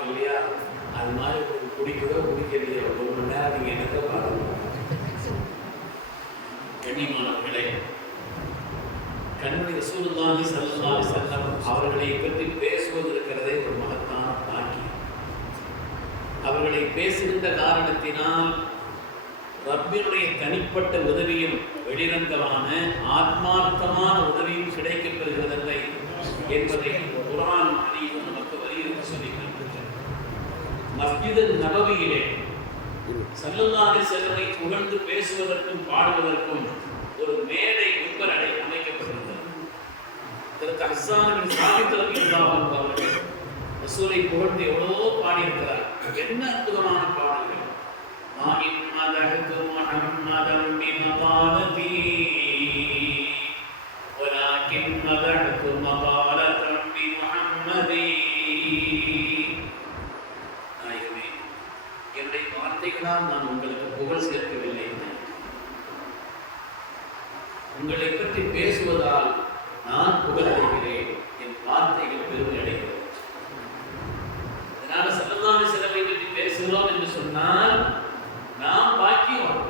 பார்ப்பாங்க இல்லையா, அது மாதிரி குடிக்கவோ குடிக்கலையோ 1 மணி நேரம் நீங்கள் என்னத்தை பார்க்கணும். கண்ணியமானவர்களே, கண்மணி ரசூலுல்லாஹி ஸல்லல்லாஹு அலைஹி வஸல்லம் அவர்களை பற்றி பேசுவது இருக்கிறதே ஒரு மகத்தான பாக்கியம். அவர்களை பேசுகின்ற காரணத்தினால் ரப்பினுடைய தனிப்பட்ட உதவியும் வெளிரங்கமான ஆத்மார்த்தமான உதவியும் கிடைக்கப் பெறுகிறது என்பதை குர்ஆன் ஹதீஸும் நமக்கு வலியுறுத்தி சொல்லியிருக்கிறது. மஸ்ஜித் நபவியிலே ஸல்லல்லாஹு அலைஹி வஸல்லம் புகழ்ந்து பேசுவதற்கும் பாடுவதற்கும் ஒரு மேடை மிம்பர் அமைக்கப்பட்டிருந்தது. அதற்கு ஹஸ்ஸான் பின் சாபித் ரலியல்லாஹு அன்ஹு அவர்கள் ரசூலை புகழ்ந்து எவ்வளவோ பாடியிருக்கிறார். என்ன அற்புதமான பாடல்கள்! மா இன் மதஹ்து முஹம்மதன் பிமகாலதி வலாகின் மதஹ்து மகாலதன் பிமுஹம்மதி. நாயகமே, என்னுடைய வார்த்தைகளால் நான் உங்களுக்கு புகழ் சேர்க்கவில்லை, உங்களை பற்றி பேசுவதால் நான் புகழ் அடைகிறேன், என் வார்த்தைகள் பெருமை அடைகிறேன். அதனால ஸல்லல்லாஹு அலைஹி வஸல்லம் பற்றி பேசுகிறோம் என்று சொன்னால் நாம் பாக்கியம்.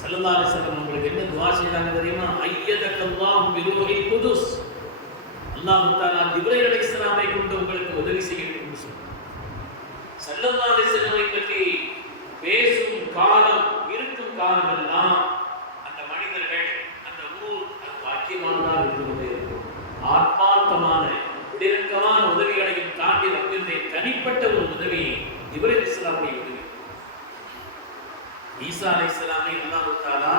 ஸல்லல்லாஹு அலைஹி வஸல்லம் உங்களுக்கு என்ன துஆ செய்தாங்க தெரியுமா? ஐயதக்கல்லாஹு பிருஹில் குதுஸ். அல்லாஹ் தஆலா ஜிப்ரீல் அலைஹிஸ்ஸலாமை கொண்டு உங்களுக்கு உதவி செய்யட்டும் என்று சொன்னார். ஸல்லல்லாஹு அலைஹி வஸல்லம் பற்றி பேசும் காலம் இருக்கும் காலமெல்லாம் அந்த மனிதர்கள் அந்த ஊர் அது பாக்கியமானதாக இருந்து கொண்டே இருக்கும். ஆத்மார்த்தமான நெருக்கமான உதவிகளையும் தாண்டி ரப்பினுடைய தனிப்பட்ட ஒரு உதவி ஜிப்ரீல் அலைஹிஸ்ஸலாமுடைய உதவி. ஈசா அலைஹிஸ்ஸலாமை அல்லாஹ் தஆலா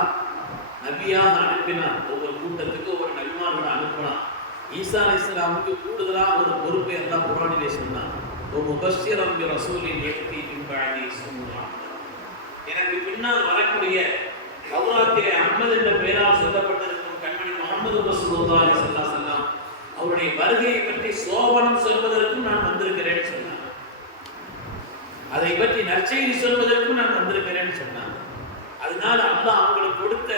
நபியாக அனுப்பினார். ஒவ்வொரு கூட்டத்துக்கு ஒவ்வொரு நபிமார்களை அனுப்பினார். ஈசா அலைஹிஸ்ஸலாமுக்கு கூடுதலாக ஒரு பொறுப்பை அல்லாஹ் குர்ஆனிலே சொன்னார். ஓ முபஷ்ஷிரன் பி ரசூலின் யக்தி மின் பஅதி இஸ்முஹு அஹ்மத். எனக்கு பின்னால் வரக்கூடிய தௌராத்திலே அஹ்மத் என்ற பெயரால் சொல்லப்பட்டிருக்கும் கண்மணி முஹம்மது ரசூலுல்லாஹி ஸல்லல்லாஹு அலைஹி வஸல்லம் அவருடைய வருகையை பற்றி சோபனம் சொல்வதற்கும் நான் வந்திருக்கிறேன்னு சொன்னார். அதை பற்றி நற்செய்தி சொல்வதற்கும் நான் வந்திருக்கிறேன்னு சொன்னார். அதனால அல்லாஹ் அவங்களுக்கு கொடுத்த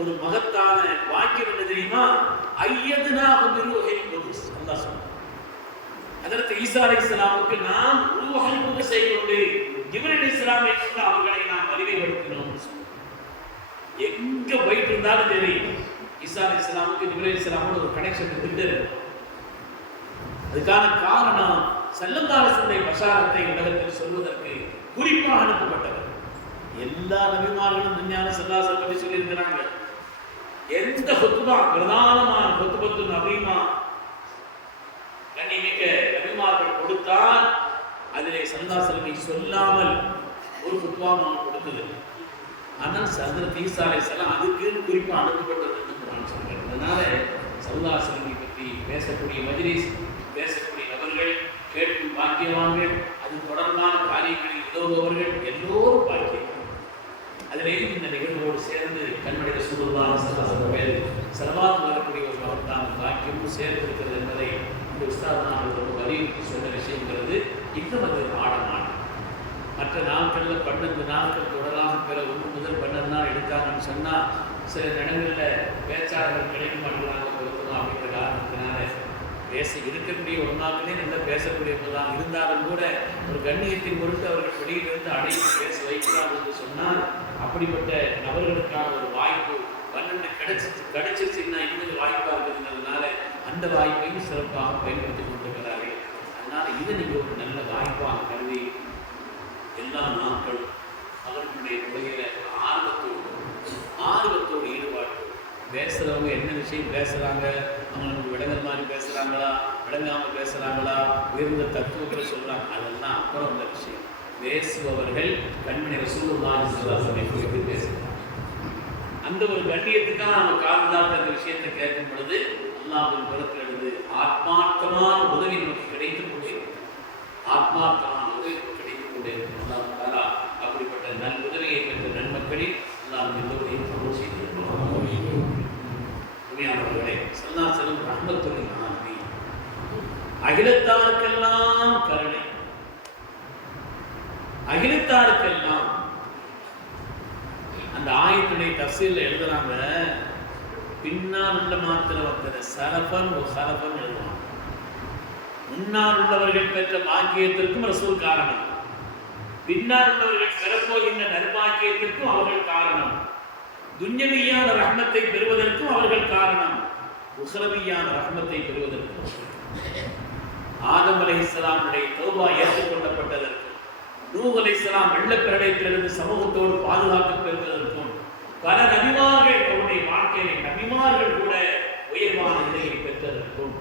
ஒரு மகத்தான வாக்கியம் என்ன தெரியுமா? ஐயதுனாஹு பிருஹில் குதுஸ். அல்லாஹ் சொன்னார். அதற்கு ஈசா அலைஹிஸ்ஸலாமுக்கு நாம் ரூஹுல் குதுஸை கொண்டு ஜிப்ரீல் அலைஹிஸ்ஸலாமை கொண்டு அவர்களை நாம் அறிவைப்படுத்தினோம். எங்க போயிட்டு இருந்தாலும் சரி, ஈசா அலைஹிஸ்ஸலாமுக்கு ஜிப்ரீல் அலைஹிஸ்ஸலாமோட ஒரு கனெக்ஷன் இருந்துட்டு இருக்கும். அதுக்கான காரணம் ஸல்லல்லாஹு அலைஹி வஸல்லம் பஷாரத்தை உலகத்தில் சொல்வதற்கு குறிப்பாக அனுப்பப்பட்டவர். எல்லா நபிமார்களும் விஞ்ஞான ஸல்லல்லாஹு அலைஹி வஸல்லம் சொல்லி இருக்கிறாங்க. எந்த ஹுத்பா பிரதானமான ஹுத்பத்து நபிமா கண்ணிமிக்க நபிமார்கள் கொடுத்தால் அதிலே ஸல்லல்லாஹு அலைஹி வஸல்லம் சொல்லாமல் ஒரு ஹுத்பா நான் கொடுத்தது. ஆனால் ஹஜ்ரத் ஈசா அலைஹிஸ்ஸலாம் அதுக்குன்னு குறிப்பாக அனுப்பப்பட்டது என்று குர்ஆன் சொல்கிறது. அதனால ஸல்லல்லாஹு அலைஹி வஸல்லம் பற்றி பேசக்கூடிய மஜ்லிஸ், பேசக்கூடிய நபர்கள், கேட்கும் பாக்கியவான்கள், அது தொடர்பான காரியங்களில் உதவுபவர்கள் எல்லோரும் பாக்கியம். அதிலேயும் இந்த நிகழ்வோடு சேர்ந்து கண்மணி ரசூலுல்லாஹி ஸல்லல்லாஹு அலைஹி வஸல்லம் ஸலவாத் வரக்கூடிய ஒரு மகத்தான பாக்கியமும் சேர்ந்திருக்கிறது என்பதை இந்த உஸ்தாத் நான் ரொம்ப வலியுறுத்தி சொன்ன விஷயங்கிறது. இன்னும் அது ஆடமான மற்ற நாட்களில் 12 நாட்கள் தொடராக பிற 1 முதல் 12 நாள் எடுத்தாங்கன்னு சொன்னால் சில இடங்களில் பேச்சாளர்கள் கிடைக்க மாட்டேங்கிறாங்க பொருத்தணும் அப்படிங்கிற காரணத்தினால பேச இருக்கக்கூடிய ஒரு நாட்களே நல்லா பேசக்கூடியவர்களாக இருந்தாலும் கூட ஒரு கண்ணியத்தின் பொருட்டு அவர்கள் வெளியிலிருந்து அடைத்து பேச வைக்கிறார்கள் என்று சொன்னால் அப்படிப்பட்ட நபர்களுக்கான ஒரு வாய்ப்பு 12 கிடைச்சிருச்சுன்னா இன்னொரு வாய்ப்பாக இருக்குதுங்கிறதுனால அந்த வாய்ப்பையும் சிறப்பாக பயன்படுத்தி கொண்டிருக்கிறார்கள். அதனால் இதை நீங்கள் ஒரு நல்ல வாய்ப்பாக கருதி எல்லா நாட்களும் அவர்களுடைய உலகில ஆர்வத்தோடு ஈடுபாடு பேசுகிறவங்க என்ன விஷயம் பேசுகிறாங்க, அவங்க நமக்கு விளங்குற மாதிரி பேசுகிறாங்களா, விளங்காமல் பேசுகிறாங்களா, உயர்ந்த தத்துவங்களை சொல்கிறாங்க, அதெல்லாம் அப்புறம் உள்ள விஷயம். பேசுபவர்கள் கண்மணி ரசூலுல்லாஹி ஸல்லல்லாஹு அலைஹி வஸல்லம் குறித்து பேசுகிறாங்க. அந்த ஒரு கண்ணியத்துக்காக நம்ம காரணத்தால் அந்த விஷயத்தை கேட்கும் பொழுது அல்லாஹ்வின் புறத்திலிருந்து ஆத்மார்த்தமான உதவி நமக்கு கிடைத்துக் கொண்டே இருக்கும். ஆத்மார்த்தமான உதவி நமக்கு கிடைத்துக் கொண்டே இருக்கும். அல்லாஹ் தஆலா அப்படிப்பட்ட நல் உதவியை பெற்ற நன்மக்களில் அல்லாஹ் எல்லோரையும் கபூல் செய்திருக்கிறார். உண்மையானவர்களே, ஸல்லல்லாஹு அலைஹி வஸல்லம் ரஹ்மத்துல் லில் ஆலமீன், அகிலத்தாருக்கெல்லாம் கருணை, அகிலத்தாருக்கெல்லாம். அந்த ஆயத்துடைய தஃசீர்ல எழுதுறாங்க, பின்னால் உள்ள மாத்திர வந்தது சரபன் ஒரு சரபன் எழுதுவாங்க. முன்னால் உள்ளவர்கள் பெற்ற பாக்கியத்திற்கும் ரசூல் காரணம், பின்னால் உள்ளவர்கள் பெறப்போகின்ற நற்பாக்கியத்திற்கும் அவர்கள் காரணம், துன்யவியான ரஹ்மத்தை பெறுவதற்கும் அவர்கள் காரணம், உஹ்ரவியான ரஹ்மத்தை பெறுவதற்கும். ஆதம் அலைஹிஸ்ஸலாமுடைய தௌபா ஏற்றுக்கொள்ளப்பட்டதற்கும், நூஹ் அலைஹிஸ்ஸலாம் வெள்ளப்பிரளயத்திலிருந்து சமூகத்தோடு பாதுகாக்கப் பெறுவதற்கும், பல நபிமார்கள் அவருடைய வாழ்க்கையை நபிமார்கள் கூட உயர்வான நிலையை பெற்றதற்கும்,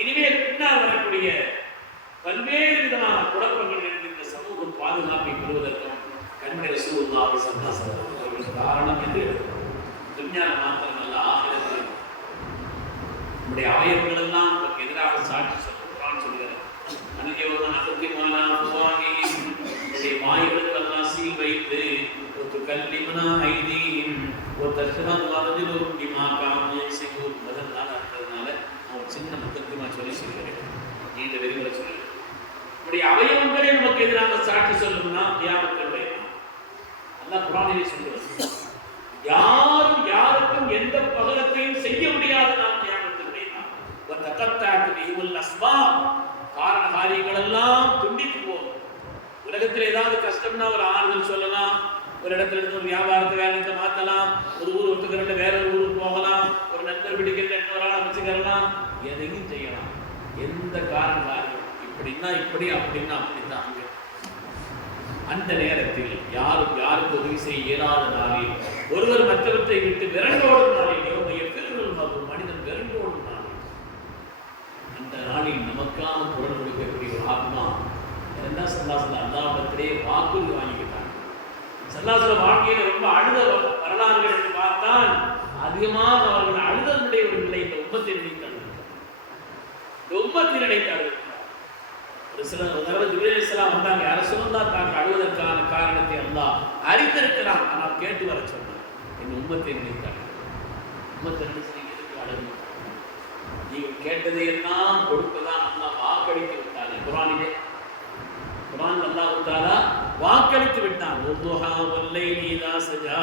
இனிமேல் பின்னால் வரக்கூடிய பல்வேறு விதமான குழப்பங்கள் இருந்து இந்த சமூகம் பாதுகாப்பை பெறுவதற்கும் கண்மணி ரசூலுல்லாஹி ஸல்லல்லாஹு அலைஹி வஸல்லம் காரணம் என்று துன்யால மாத்திரமல்ல ஆகிரத்தில் நம்முடைய அவயவங்கள் எல்லாம் நமக்கு எதிராக சாட்சி சொல்றான்னு சொல்லுகிறார். அன்னையோட நகத்திமான உடைய வாய்களுக்கு எல்லாம் சீல் வைத்து ஒரு கல்லிமனா ஐதீம் ஒரு தர்ஷனம் வரதிலும் டிமாக்காம சிங்கூர் முதல்னால இருக்கிறதுனால நான் சின்ன முக்கத்தியமா சொல்லி சொல்கிறேன். நீண்ட விரிவுரை சொல்லுகிறேன். நம்முடைய அவயவங்களே நமக்கு எதிராக சாட்சி சொல்லணும்னா தியாகத்தினுடைய அல்லாஹ் குர்ஆனிலே சொல்லுகிறார். யாரும் யாருக்கும் எந்த பகரத்தையும் செய்ய முடியாத நாம் தியாகத்தினுடைய காரண காரியங்கள் எல்லாம் துண்டித்து போகும். உலகத்தில் ஏதாவது கஷ்டம்னா ஒரு ஆறுதல் சொல்லலாம், ஒரு இடத்துல இருந்து ஒரு வியாபாரத்தை வேலையை மாற்றலாம், ஒரு ஊர் ஒத்துக்கிறத வேற ஒரு ஊருக்கு போகலாம், ஒரு நண்பர் பிடிக்கிறத இன்னொரு ஆளை வச்சுக்கலாம், எதையும் செய்யலாம். எந்த காரண காரியம் இப்படின்னா இப்படி அப்படின்னா அப்படித்தான். அந்த நேரத்தில் யாரும் யாருக்கு உதவி செய்ய இயலாத நாளில், ஒருவர் மற்றவற்றை விட்டு விரண்டோடும் நாளில், மனிதன் விரண்டோடும் நாளில், அந்த நாளில் நமக்கான குரல் கொடுக்கக்கூடிய ஒரு ஆத்மா என்ன சல்லாசல அல்லாஹ்விடத்திலே வாக்குறுதி வாங்கிக்கிட்டாங்க. சல்லாசல வாழ்க்கையில ரொம்ப அழுத வரலாறுகள் என்று பார்த்தால் அதிகமாக அவர்கள் அழுதனுடைய ஒரு நிலை இந்த உம்மத்தை நினைத்தார்கள். இந்த உம்மத்தை நினைத்தார்கள். சில தடவை ஜிப்ரீல் அலைஹிஸ்ஸலாம் வந்தாங்க. யார சொல்லலாம் தாங்க அழுவதற்கான காரணத்தை அல்லாஹ் அறிந்திருக்கிறான், ஆனால் கேட்டு வர சொன்னார். என் உம்மத்தை நினைத்தார். உம்மத்தை நினைச்சு எதுக்கு அழுது? நீங்கள் கேட்டதையெல்லாம் கொடுப்பதான் அல்லாஹ் வாக்களித்து விட்டார். குர்ஆனிலே குர்ஆன் அல்லாஹ் தஆலா வாக்களித்து விட்டான். வதுஹா வல்லைலி இதா சஜா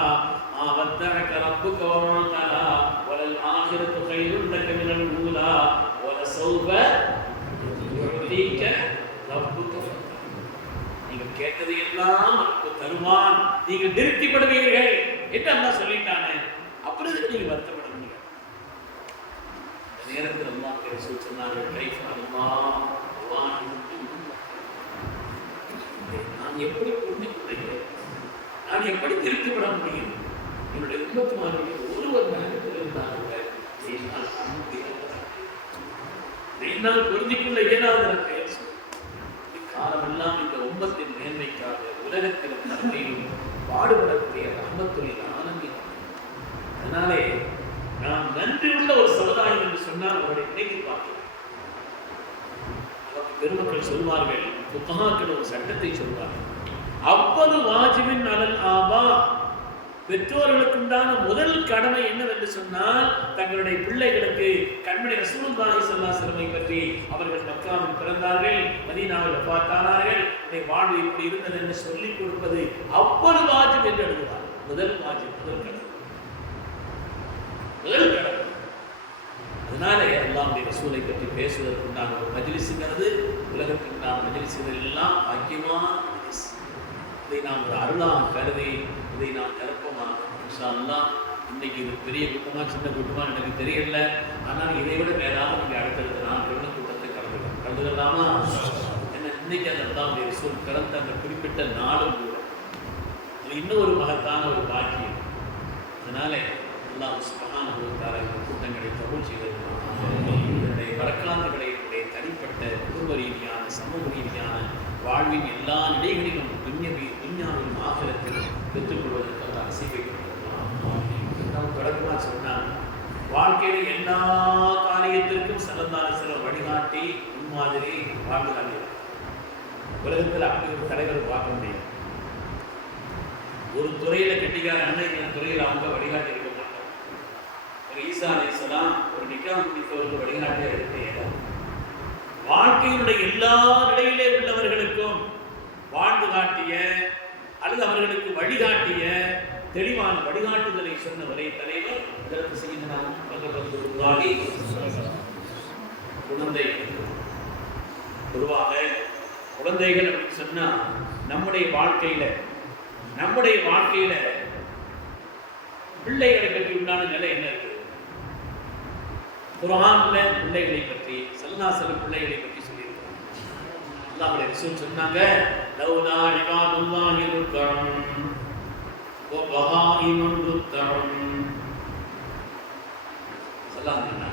மா வத்தஅக ரப்புக வமா கலா வலல் ஆகிரத்து கைருன் லக மினல் ஊலா வலசௌஃப யுதீக நீங்கள் கேட்டதை எல்லாம் தருவான், நீங்கள் திருப்திப்படுவீர்கள் என்று அல்லாஹ் சொல்லிட்டானே, அப்புறம் நீங்க வருத்தப்பட முடியாது. இந்த நேரத்தில் அல்லாஹ் சொன்னார்கள், நான் எப்படி புரிஞ்சுக்கிறேன், நான் எப்படி திருப்திப்பட முடியும்? என்னுடைய உம்மத்துமார்கள் ஒருவர் நரகத்தில் இருந்தார்கள், என்னால் புரிஞ்சுக்கொள்ள இயலாத காலமெல்லாம் இந்த உம்மத்தின் மேன்மைக்காக உலகத்திலும் நன்மையிலும் பாடுபடக்கூடிய ரஹ்மத்துல் ஆலமீன். அதனாலே நாம் நன்றி உள்ள ஒரு சமுதாயம் என்று சொன்னால் அவருடைய நினைத்து பார்க்கிறோம். பெருமக்கள் சொல்வார்கள், புகாக்கள் ஒரு சட்டத்தை சொல்வார்கள், அவ்வளவு வாஜிபின் அலல் ஆபா, பெற்றோர்களுக்குண்டான முதல் கடமை என்னவென்று சொன்னால் தங்களுடைய பிள்ளைகளுக்கு கண்மணி ரசூலுல்லாஹி ஸல்லல்லாஹு அலைஹி வஸல்லம் பற்றி அவர்கள் மக்காவில் பிறந்தார்கள், மதீனாவில் வஃபாத்தானார்கள், அவருடைய வாழ்வு இப்படி இருந்தது என்று சொல்லிக் கொடுப்பது அவ்வளவு வாஜிப் என்று எழுதுவார். முதல் வாஜிப், முதல் கடமை. அதனாலே அல்லாஹ்வுடைய ரசூலை பற்றி பேசுவதற்குண்டான ஒரு மஜ்லிஸ்ங்கிறது உலகத்திற்கான மஜ்லிஸ்கள் எல்லாம் பாக்கியமான மஜ்லிஸ். இதை நாம் ஒரு அருளாக கருதி இதை நாம் நிரப்பமாக இன்ஷா அல்லாஹ். இன்னைக்கு இது பெரிய கூட்டமாக சின்ன கூட்டமாக எனக்கு தெரியல, ஆனால் இதை விட மேலாக நீங்கள் அடுத்தடுத்த நாட்கள் கூட்டத்தை கலந்துக்கலாமா? ஏன்னா இன்னைக்கு அந்த அல்லாஹ்வுடைய ரசூல் பிறந்த அந்த குறிப்பிட்ட நாளும் கூட இது இன்னும் ஒரு மகத்தான ஒரு பாக்கியம். அதனால அல்லாஹ் சுப்ஹானஹு வ தஆலா இந்த கூட்டங்களை கபூல் செய்வது, இதனுடைய வரலாறுகளை தனிப்பட்ட குடும்ப ரீதியான சமூக ரீதியான வாழ்வின் எல்லா நிலைகளிலும் துன்யாவின் ஆகிரத்தில் பெற்றுக்கொள்வதற்கு ஆசைப்பட்டார். தொடக்கமாக சொன்னார், வாழ்க்கையில் எல்லா காரியத்திற்கும் ஸல்லல்லாஹு அலைஹி வஸல்லம் வழிகாட்டி முன்மாதிரி வாழ்ந்தாங்க. உலகத்தில் அப்படி ஒரு தலைவர் பார்க்க முடியாது. ஒரு துறையில கெட்டிக்கார அண்ணன் துறையில் அவங்க வழிகாட்டி இருக்க மாட்டாங்க. ஒரு ஈசா அலைஹிஸ்ஸலாம் ஒரு நிக்காஹ் முடித்தவருக்கு வழிகாட்டியாக இருக்க வாழ்க்கையினுடைய எல்லா நிலையிலே உள்ளவர்களுக்கும் வாழ்ந்து காட்டிய அல்லது அவர்களுக்கு வழிகாட்டிய தெளிவான வழிகாட்டுதலை சொன்ன ஒரே தலைவர் இதற்கு செய்த குழந்தை பொதுவாக குழந்தைகள் அப்படின்னு சொன்னா நம்முடைய வாழ்க்கையில பிள்ளைகளை பற்றி உண்டான நிலை என்ன இருக்குது? குர்ஆன்ல பிள்ளைகளை பற்றி ஸல்லல்லாஹு பிள்ளைகளை பற்றி சொல்லியிருக்கிறாங்க. அல்லாஹ்வுடைய ரசூல் சொன்னாங்க, லௌலா இபாதுல்லாஹி ருக்கன் வ பஹாயிமுன் ருத்தன். ஸல்லல்லாஹு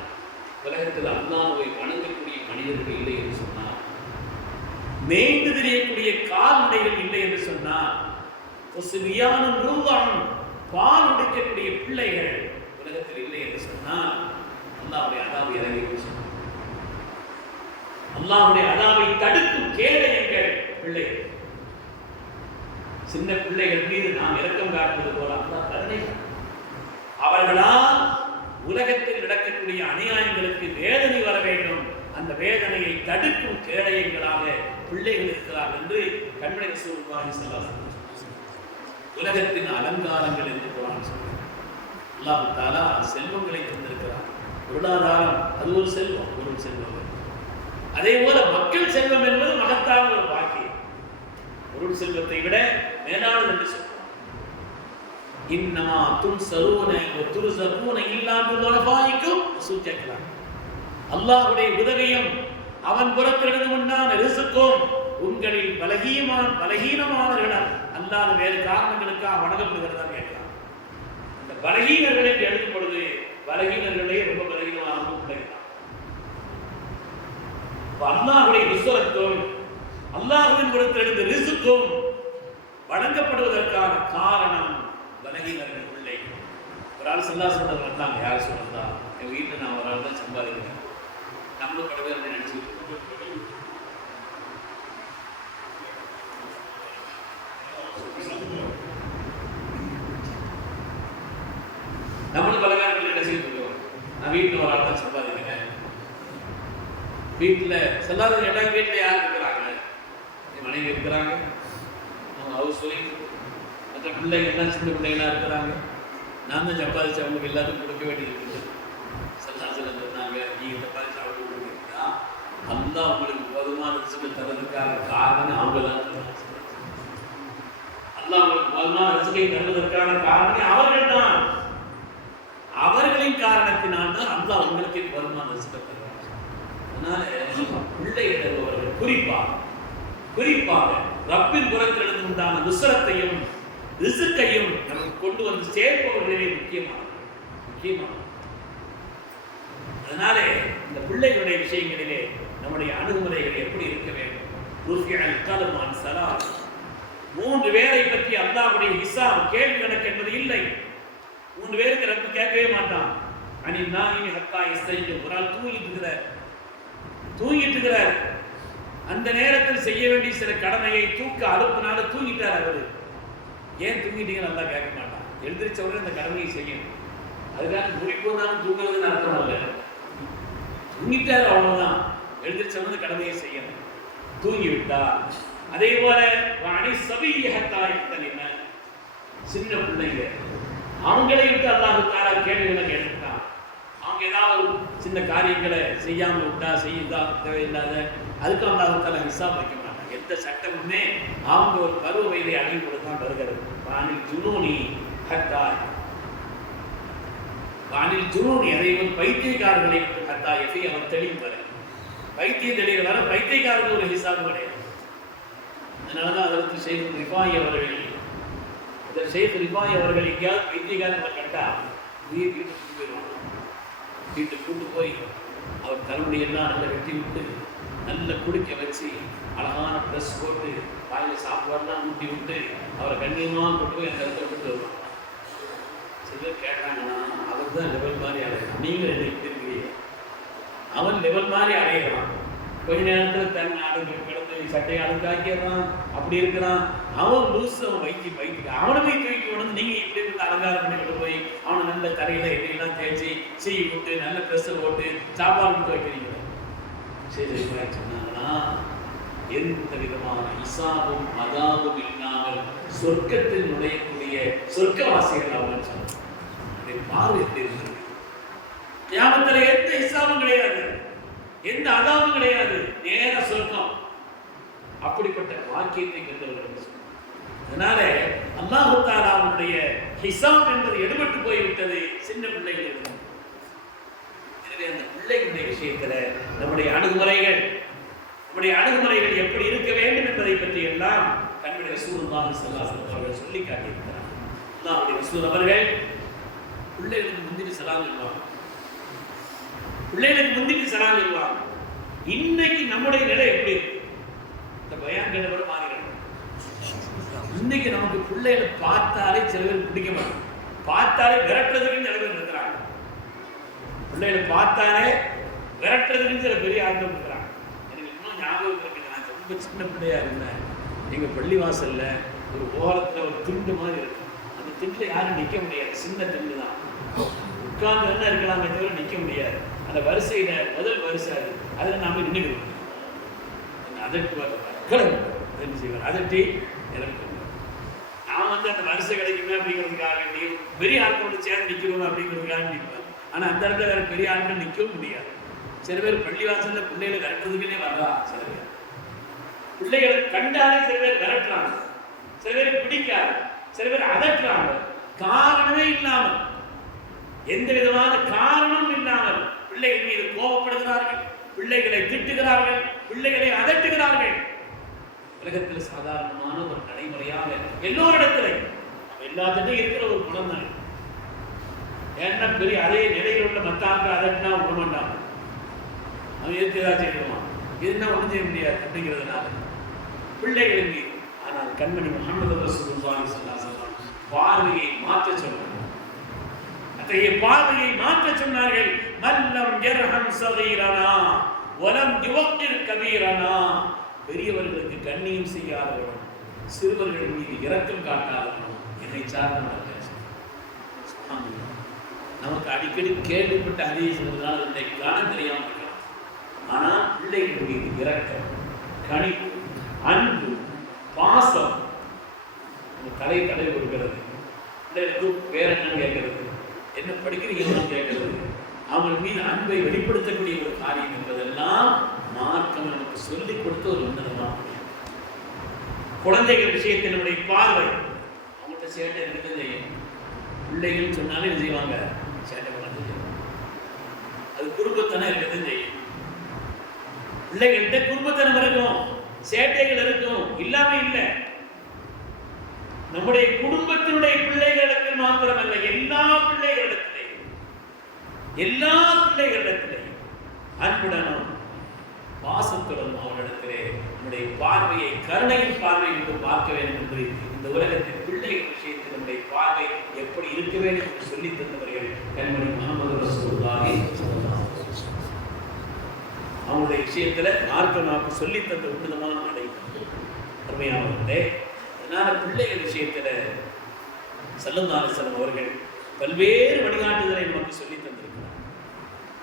உலகத்தில் அல்லாஹ்வை வணங்கக்கூடிய மனிதர்கள் இல்லை என்று சொன்னார், மேய்ந்து திரியக்கூடிய கால்நடைகள் இல்லை என்று சொன்னார், பால் உடைக்கக்கூடிய பிள்ளைகள் உலகத்தில் இல்லை என்று சொன்னால் அல்லாஹ்வுடைய அதாபை இறங்கி சொன்னார். அல்லாஹ்வுடைய அதாபை தடுக்கும் கேடயங்கள் பிள்ளைகள். சின்ன பிள்ளைகள் மீது நாம் இரக்கம் காட்டுவது போல அல்லாஹ் கருணை. அவர்களால் உலகத்தில் நடக்கக்கூடிய அநியாயங்களுக்கு வேதனை வர வேண்டும், அந்த வேதனையை தடுக்கும் கேடயங்களாக பிள்ளைகள் இருக்கிறார் என்று கண்மணி ரசூலுல்லாஹி ஸல்லல்லாஹு அலைஹி வஸல்லம் உலகத்தின் அலங்காரங்கள் என்று குர்ஆன் சொல்கிறார். அல்லாஹ் தஆலா செல்வங்களை தந்திருக்கிறார். பொருளாதாரம் அது ஒரு செல்வம், பொருள் செல்வம். அதே போல மக்கள் செல்வம் என்பது மகத்தான ஒரு பாக்கியம். பொருள் செல்வத்தை விட மேலானது என்று சொல்றார். இன்னமா துன்சரூன வ துர்ஸகூன இல்லா பிதுஅஃபாயிக்கும் சுஜக்லாம். அல்லாஹ்வுடைய உதவியும் அவன் புறத்திலிருந்து உண்டான ரிஸ்க்கும் உங்களில் பலகீனமானவர்கள் அல்லாத வேறு காரணங்களுக்காக வணங்கப்படுகிறதா கேட்கலாம். இந்த பலகீனர்களுக்கு எழுதும் பொழுது பலகீனர்களே ரொம்ப பலகீனமாக கிடைக்கலாம். அல்லாஹ்வுடைய விசுவத்தும் அல்லாஹ்வின் புறத்திலிருந்து ரிஸ்க்கும் வழங்கப்படுவதற்கான காரணம் பலகீனர்கள் பிள்ளை. ஒரு ஆள் ஸல்லல்லாஹு வந்தாங்க. யார் சொன்னா, என் வீட்டில் நான் ஒரு ஆள் தான் சம்பாதிக்கிறேன், நம்மளும் கடவுள் அப்படின்னு நினைச்சுக்கிட்டு நம்மளும் பலகாரங்கள் நினைச்சுக்கிட்டு இருக்கோம். நான் வீட்டில் ஒரு ஆள் தான் சம்பாதிக்கிறேன். வீட்டில் ஸல்லல்லாஹு எல்லா வீட்டில் யார் இருக்கிறாங்க? என் மனைவி இருக்கிறாங்க, அவங்க ஹவுஸ் ஒய்ஃப், மற்ற பிள்ளைங்க எல்லாம் சின்ன பிள்ளைங்களாம் இருக்கிறாங்க. நான் தான் சம்பாதிச்சு அவங்களுக்கு எல்லாத்துக்கும் கொடுக்க வேண்டியது இருக்குது. ஸல்லல்லாஹு சொன்னாங்க, நீங்கள் சம்பாதிச்சு அவங்களுக்கு கொடுக்குறீங்களா? அல்லாஹ் உங்களுக்கு போதுமான ரிஸ்க் தரதுக்கான காரணம் அவங்க தான். அல்லாஹ் உங்களுக்கு போதுமான ரிஸ்கை தருவதற்கான காரணம் அவர்கள் தான். அவர்களின் காரணத்தினால் தான் அல்லாஹ் உங்களுக்கு போதுமான ரிஸ்கை தருவாங்க. அதனால பிள்ளைகள் குறிப்பாக ரப்பின் புறத்திலிருந்து உண்டான நுஸ்ரத்தையும் ரிஸ்கையும் நமக்கு கொண்டு வந்து சேர்ப்பவர்களே முக்கியமான. அதனாலே இந்த பிள்ளைகளுடைய விஷயங்களிலே நம்முடைய அணுகுமுறைகள் எப்படி இருக்க வேண்டும்? மூன்று பேரை பற்றி அல்லாஹ்வுடைய ஹிசாப் கேள்வி கணக்கு என்பது இல்லை. மூன்று பேருக்கு ரப்பு கேட்கவே மாட்டான். ஒரு ஆள் தூங்கிட்டு இருக்கிறார். அந்த நேரத்தில் செய்ய வேண்டிய சில கடமையை தூக்க அழுப்பினால தூங்கிட்டார். அவரு ஏன் தூங்கிட்டீங்கன்னு நல்லா கேட்க மாட்டான். எழுந்திரிச்ச உடனே அந்த கடமையை செய்யணும். அதுக்காக முடிப்போனாலும் தூங்குறதுன்னு அர்த்தம் இல்லை. தூங்கிட்டார், அவ்வளவுதான். எழுந்திரிச்ச உடனே கடமையை செய்யணும். தூங்கி விட்டார். அதே போல சின்ன பிள்ளைங்க அவங்களை விட்டு அல்லாஹ் தஆலா கேள்விகளை கேட்டுட்டான். அவங்க ஏதாவது சின்ன காரியங்களை செய்யாமல் விட்டா செய்யுதா தேவையில்லாத அதுக்கு அல்லாஹ் தஆலா ஹிசாப் வைக்க மாட்டாங்க. எந்த சட்டமுமே அவங்க ஒரு பருவ வயதை அடையும் பொழுதுதான் வருகிறது. வானில் ஜுனூனி அதைவன் பைத்தியக்காரர்களை ஹத்தா எஃபி அவன் தெளிவு வர பைத்தியம் தெளிவு வர பைத்தியக்காரர்கள் ஒரு ஹிசாப் கிடையாது. அதனாலதான் அதற்கு ஷேக் ரிஃபாயி அவர்கள் எங்கேயாவது பைத்தியக்காரங்களை கண்டா வீட்டுக்கு போயிடுவாங்க. வீட்டுக்கு கூட்டு போய் அவர் தலைமுடியெல்லாம் நல்லா வெட்டி விட்டு நல்ல குடிக்க வச்சு அழகான ட்ரெஸ் போட்டு வாயில் சாப்பாடுலாம் ஊட்டி விட்டு அவரை கண்ணியமாக கொண்டு போய் அந்த இடத்துல விட்டு வருவாங்க. சிலர் கேட்டாங்கன்னா அவர் தான் லெவல் மாதிரி அடையலாம். நீங்கள் என்ன இருக்கிறீங்க? அவன் லெவல் மாதிரி அடையலாம். கொஞ்ச நேரத்தில் தன் அடுக்கு கிடந்து சட்டையை அழுக்காக்கிறான், அப்படி இருக்கிறான். அவன் லூஸ், அவன் வைத்திட்டு அவனை போய் தூக்கி கொண்டு நீங்கள் இப்படி இருந்து அலங்காரம் பண்ணிக்கிட்டு போய் அவனை நல்ல கரையில் எண்ணெயெல்லாம் தேய்ச்சி சீவி போட்டு நல்ல ட்ரெஸ்ஸை போட்டு சாப்பாடு கொடுத்து வைக்கிறீங்க. சரி சொன்னாங்கன்னா எந்த விதமான இசாபும் அதாபும் இல்லாமல் சொர்க்கத்தில் நுழையக்கூடிய சொர்க்கவாசிகள் அவன் சொன்னான். பார்வை எப்படி இருந்தது? கியாமத்தில் எந்த இசாபும் கிடையாது. எந்த அதாவும் கிடையாது, நேர சொர்க்கம். அப்படிப்பட்ட வாக்கியத்தை கண்டவர்கள். அதனால அல்லாஹ் தஆலாவுடைய ஹிசாப் என்பது எடுபட்டு போய்விட்டது சின்ன பிள்ளைகளிடம். எனவே அந்த பிள்ளைகளுடைய விஷயத்துல நம்முடைய அணுகுமுறைகள் எப்படி இருக்க வேண்டும் என்பதை பற்றி எல்லாம் கண்ணுடைய ரசூலுல்லாஹி ஸல்லல்லாஹு அலைஹி வஸல்லம் அவர்கள் சொல்லி காட்டியிருக்கிறார். அல்லாஹ்வுடைய ரசூல் அவர்கள் பிள்ளைகளுக்கு முந்திட்டு சலாம் சொல்லுவாங்க. இன்னைக்கு நம்முடைய நிலை எப்படி இருக்கு? இந்த பயான் கேட்டவரை மாறிடும். இன்னைக்கு நமக்கு பிள்ளைகளை பார்த்தாலே சில பேர் பிடிக்க மாட்டாங்க, பார்த்தாலே விரட்டுறதுக்கு சில பேர் இருக்கிறாங்க. பிள்ளைகளை பார்த்தாலே விரட்டுறதுக்கு சில பெரிய ஆட்கள் இருக்கிறாங்க. எனக்கு இன்னும் ஞாபகம் இருக்கு, நான் ரொம்ப சின்ன பிள்ளையா இருந்தேன். எங்க பள்ளிவாசல்ல ஒரு ஓரத்துல ஒரு திண்டு மாதிரி இருக்கும். அந்த திண்டுல யாரும் நிக்க முடியாது, சின்ன திண்டு தான். உட்கார்ந்து என்ன இருக்கலாமே தவிர நிக்க முடியாது. அந்த வரிசையில முதல் வரிசை அதுல நாம நின்றுக்கிறோம். அதட்டி எனக்கு நான் அந்த வரிசை கிடைக்குமே அப்படிங்கிறதுக்காக வேண்டி பெரிய ஆட்களோட சேர்ந்து நிற்கிறோம் அப்படிங்கிறதுக்காக நிற்பேன். ஆனா அந்த இடத்துல வேற பெரிய ஆட்கள் நிற்கவும் முடியாது. சில பேர் பள்ளிவாசல்ல பிள்ளைகளை விரட்டுறதுக்குன்னே வரலாம். சில பேர் பிள்ளைகளை கண்டாலே சில பேர் விரட்டுறாங்க, சில பேர் பிடிக்காது, சில பேர் அதட்டுறாங்க. காரணமே இல்லாமல், எந்த விதமான காரணம் இல்லாமல் பிள்ளைகள் மீது கோபப்படுகிறார்கள், பிள்ளைகளை திட்டுகிறார்கள், பிள்ளைகளை அதட்டுகிறார்கள். உலகத்தில் சாதாரணமான ஒரு நடைமுறையாக எல்லோரிடத்திலும் எல்லாத்திட்டும் இருக்கிற ஒரு குணம் தான். ஏன்னா பெரிய அதே நிலையில் உள்ள மத்தாங்க அதட்டுனா விட மாட்டாங்க, அவன் எதுக்கு ஏதாவது செய்யணுமா, இதுனா ஒன்றும் செய்ய முடியாது அப்படிங்கிறதுனால பிள்ளைகளின் மீது. ஆனால் கண்மணி முஹம்மது ரசூலுல்லாஹி ஸல்லல்லாஹு அலைஹி வஸல்லம் பார்வையை மாற்ற சொன்னார்கள். அத்தகைய பார்வையை மாற்ற சொன்னார்கள். மல்லம் யர்ஹம் ஸகீரனா வலம் யுவக்கிர் கபீரனா. பெரியவர்களுக்கு கண்ணியம் செய்யாதவனும் சிறுவர்கள் மீது இரக்கம் காட்டாதவனும் என்னை சார்ந்தவர்கள். நமக்கு அடிக்கடி கேள்விப்பட்ட ஹதீஸ்களால் இதை காண தெரியாமல் இருக்கலாம். ஆனால் பிள்ளைகள் மீது இரக்கம், கனிவு, அன்பு, பாசம் தலை கொடுக்கிறது. பிள்ளைகளுக்கு வேற என்ன கேட்கறது, என்ன படிக்கிறீங்கன்னு கேட்கறது, அவர்கள் மீது அன்பை வெளிப்படுத்தக்கூடிய ஒரு காரியம் என்பதெல்லாம் மார்க்கம் நமக்கு சொல்லிக் கொடுத்த ஒரு உன்னதமான குழந்தைகள் விஷயத்தினுடைய பார்வை. அவங்கள்ட்ட சேட்டை இருக்கதான் செய்யும். பிள்ளைகள் சொன்னாலே என்ன செய்வாங்க, சேட்டை பண்ண செய்யும். அது குடும்பத்தனம் இருக்கதான் செய்யும். பிள்ளைகள்கிட்ட குடும்பத்தனம் இருக்கும், சேட்டைகள் இருக்கும், இல்லாம இல்லை. நம்முடைய குடும்பத்தினுடைய பிள்ளைகளுக்கு மாத்திரமல்ல, எல்லா பிள்ளைகளிடத்திலையும் அன்புடனும் பாசத்துடன் அவரிடத்திலே நம்முடைய பார்வையை கருணையின் பார்வை என்று பார்க்க வேண்டும் என்று இந்த உலகத்தின் பிள்ளைகள் விஷயத்தில் நம்முடைய பார்வை எப்படி இருக்க வேண்டும் என்று சொல்லித் தந்தவர்கள் கண்மணி முஹம்மது ரசூலுல்லாஹி ஸல்லல்லாஹு அலைஹி வஸல்லம். அவங்களுடைய விஷயத்துல நாக்கு சொல்லித் தந்த உன்னதமான நடை அருமையானவர்களே. அதனால பிள்ளைகள் விஷயத்துல ஸல்லல்லாஹு அலைஹி வஸல்லம் அவர்கள் பல்வேறு வழிகாட்டுதலை நமக்கு சொல்லித் தந்திருக்கிறார்.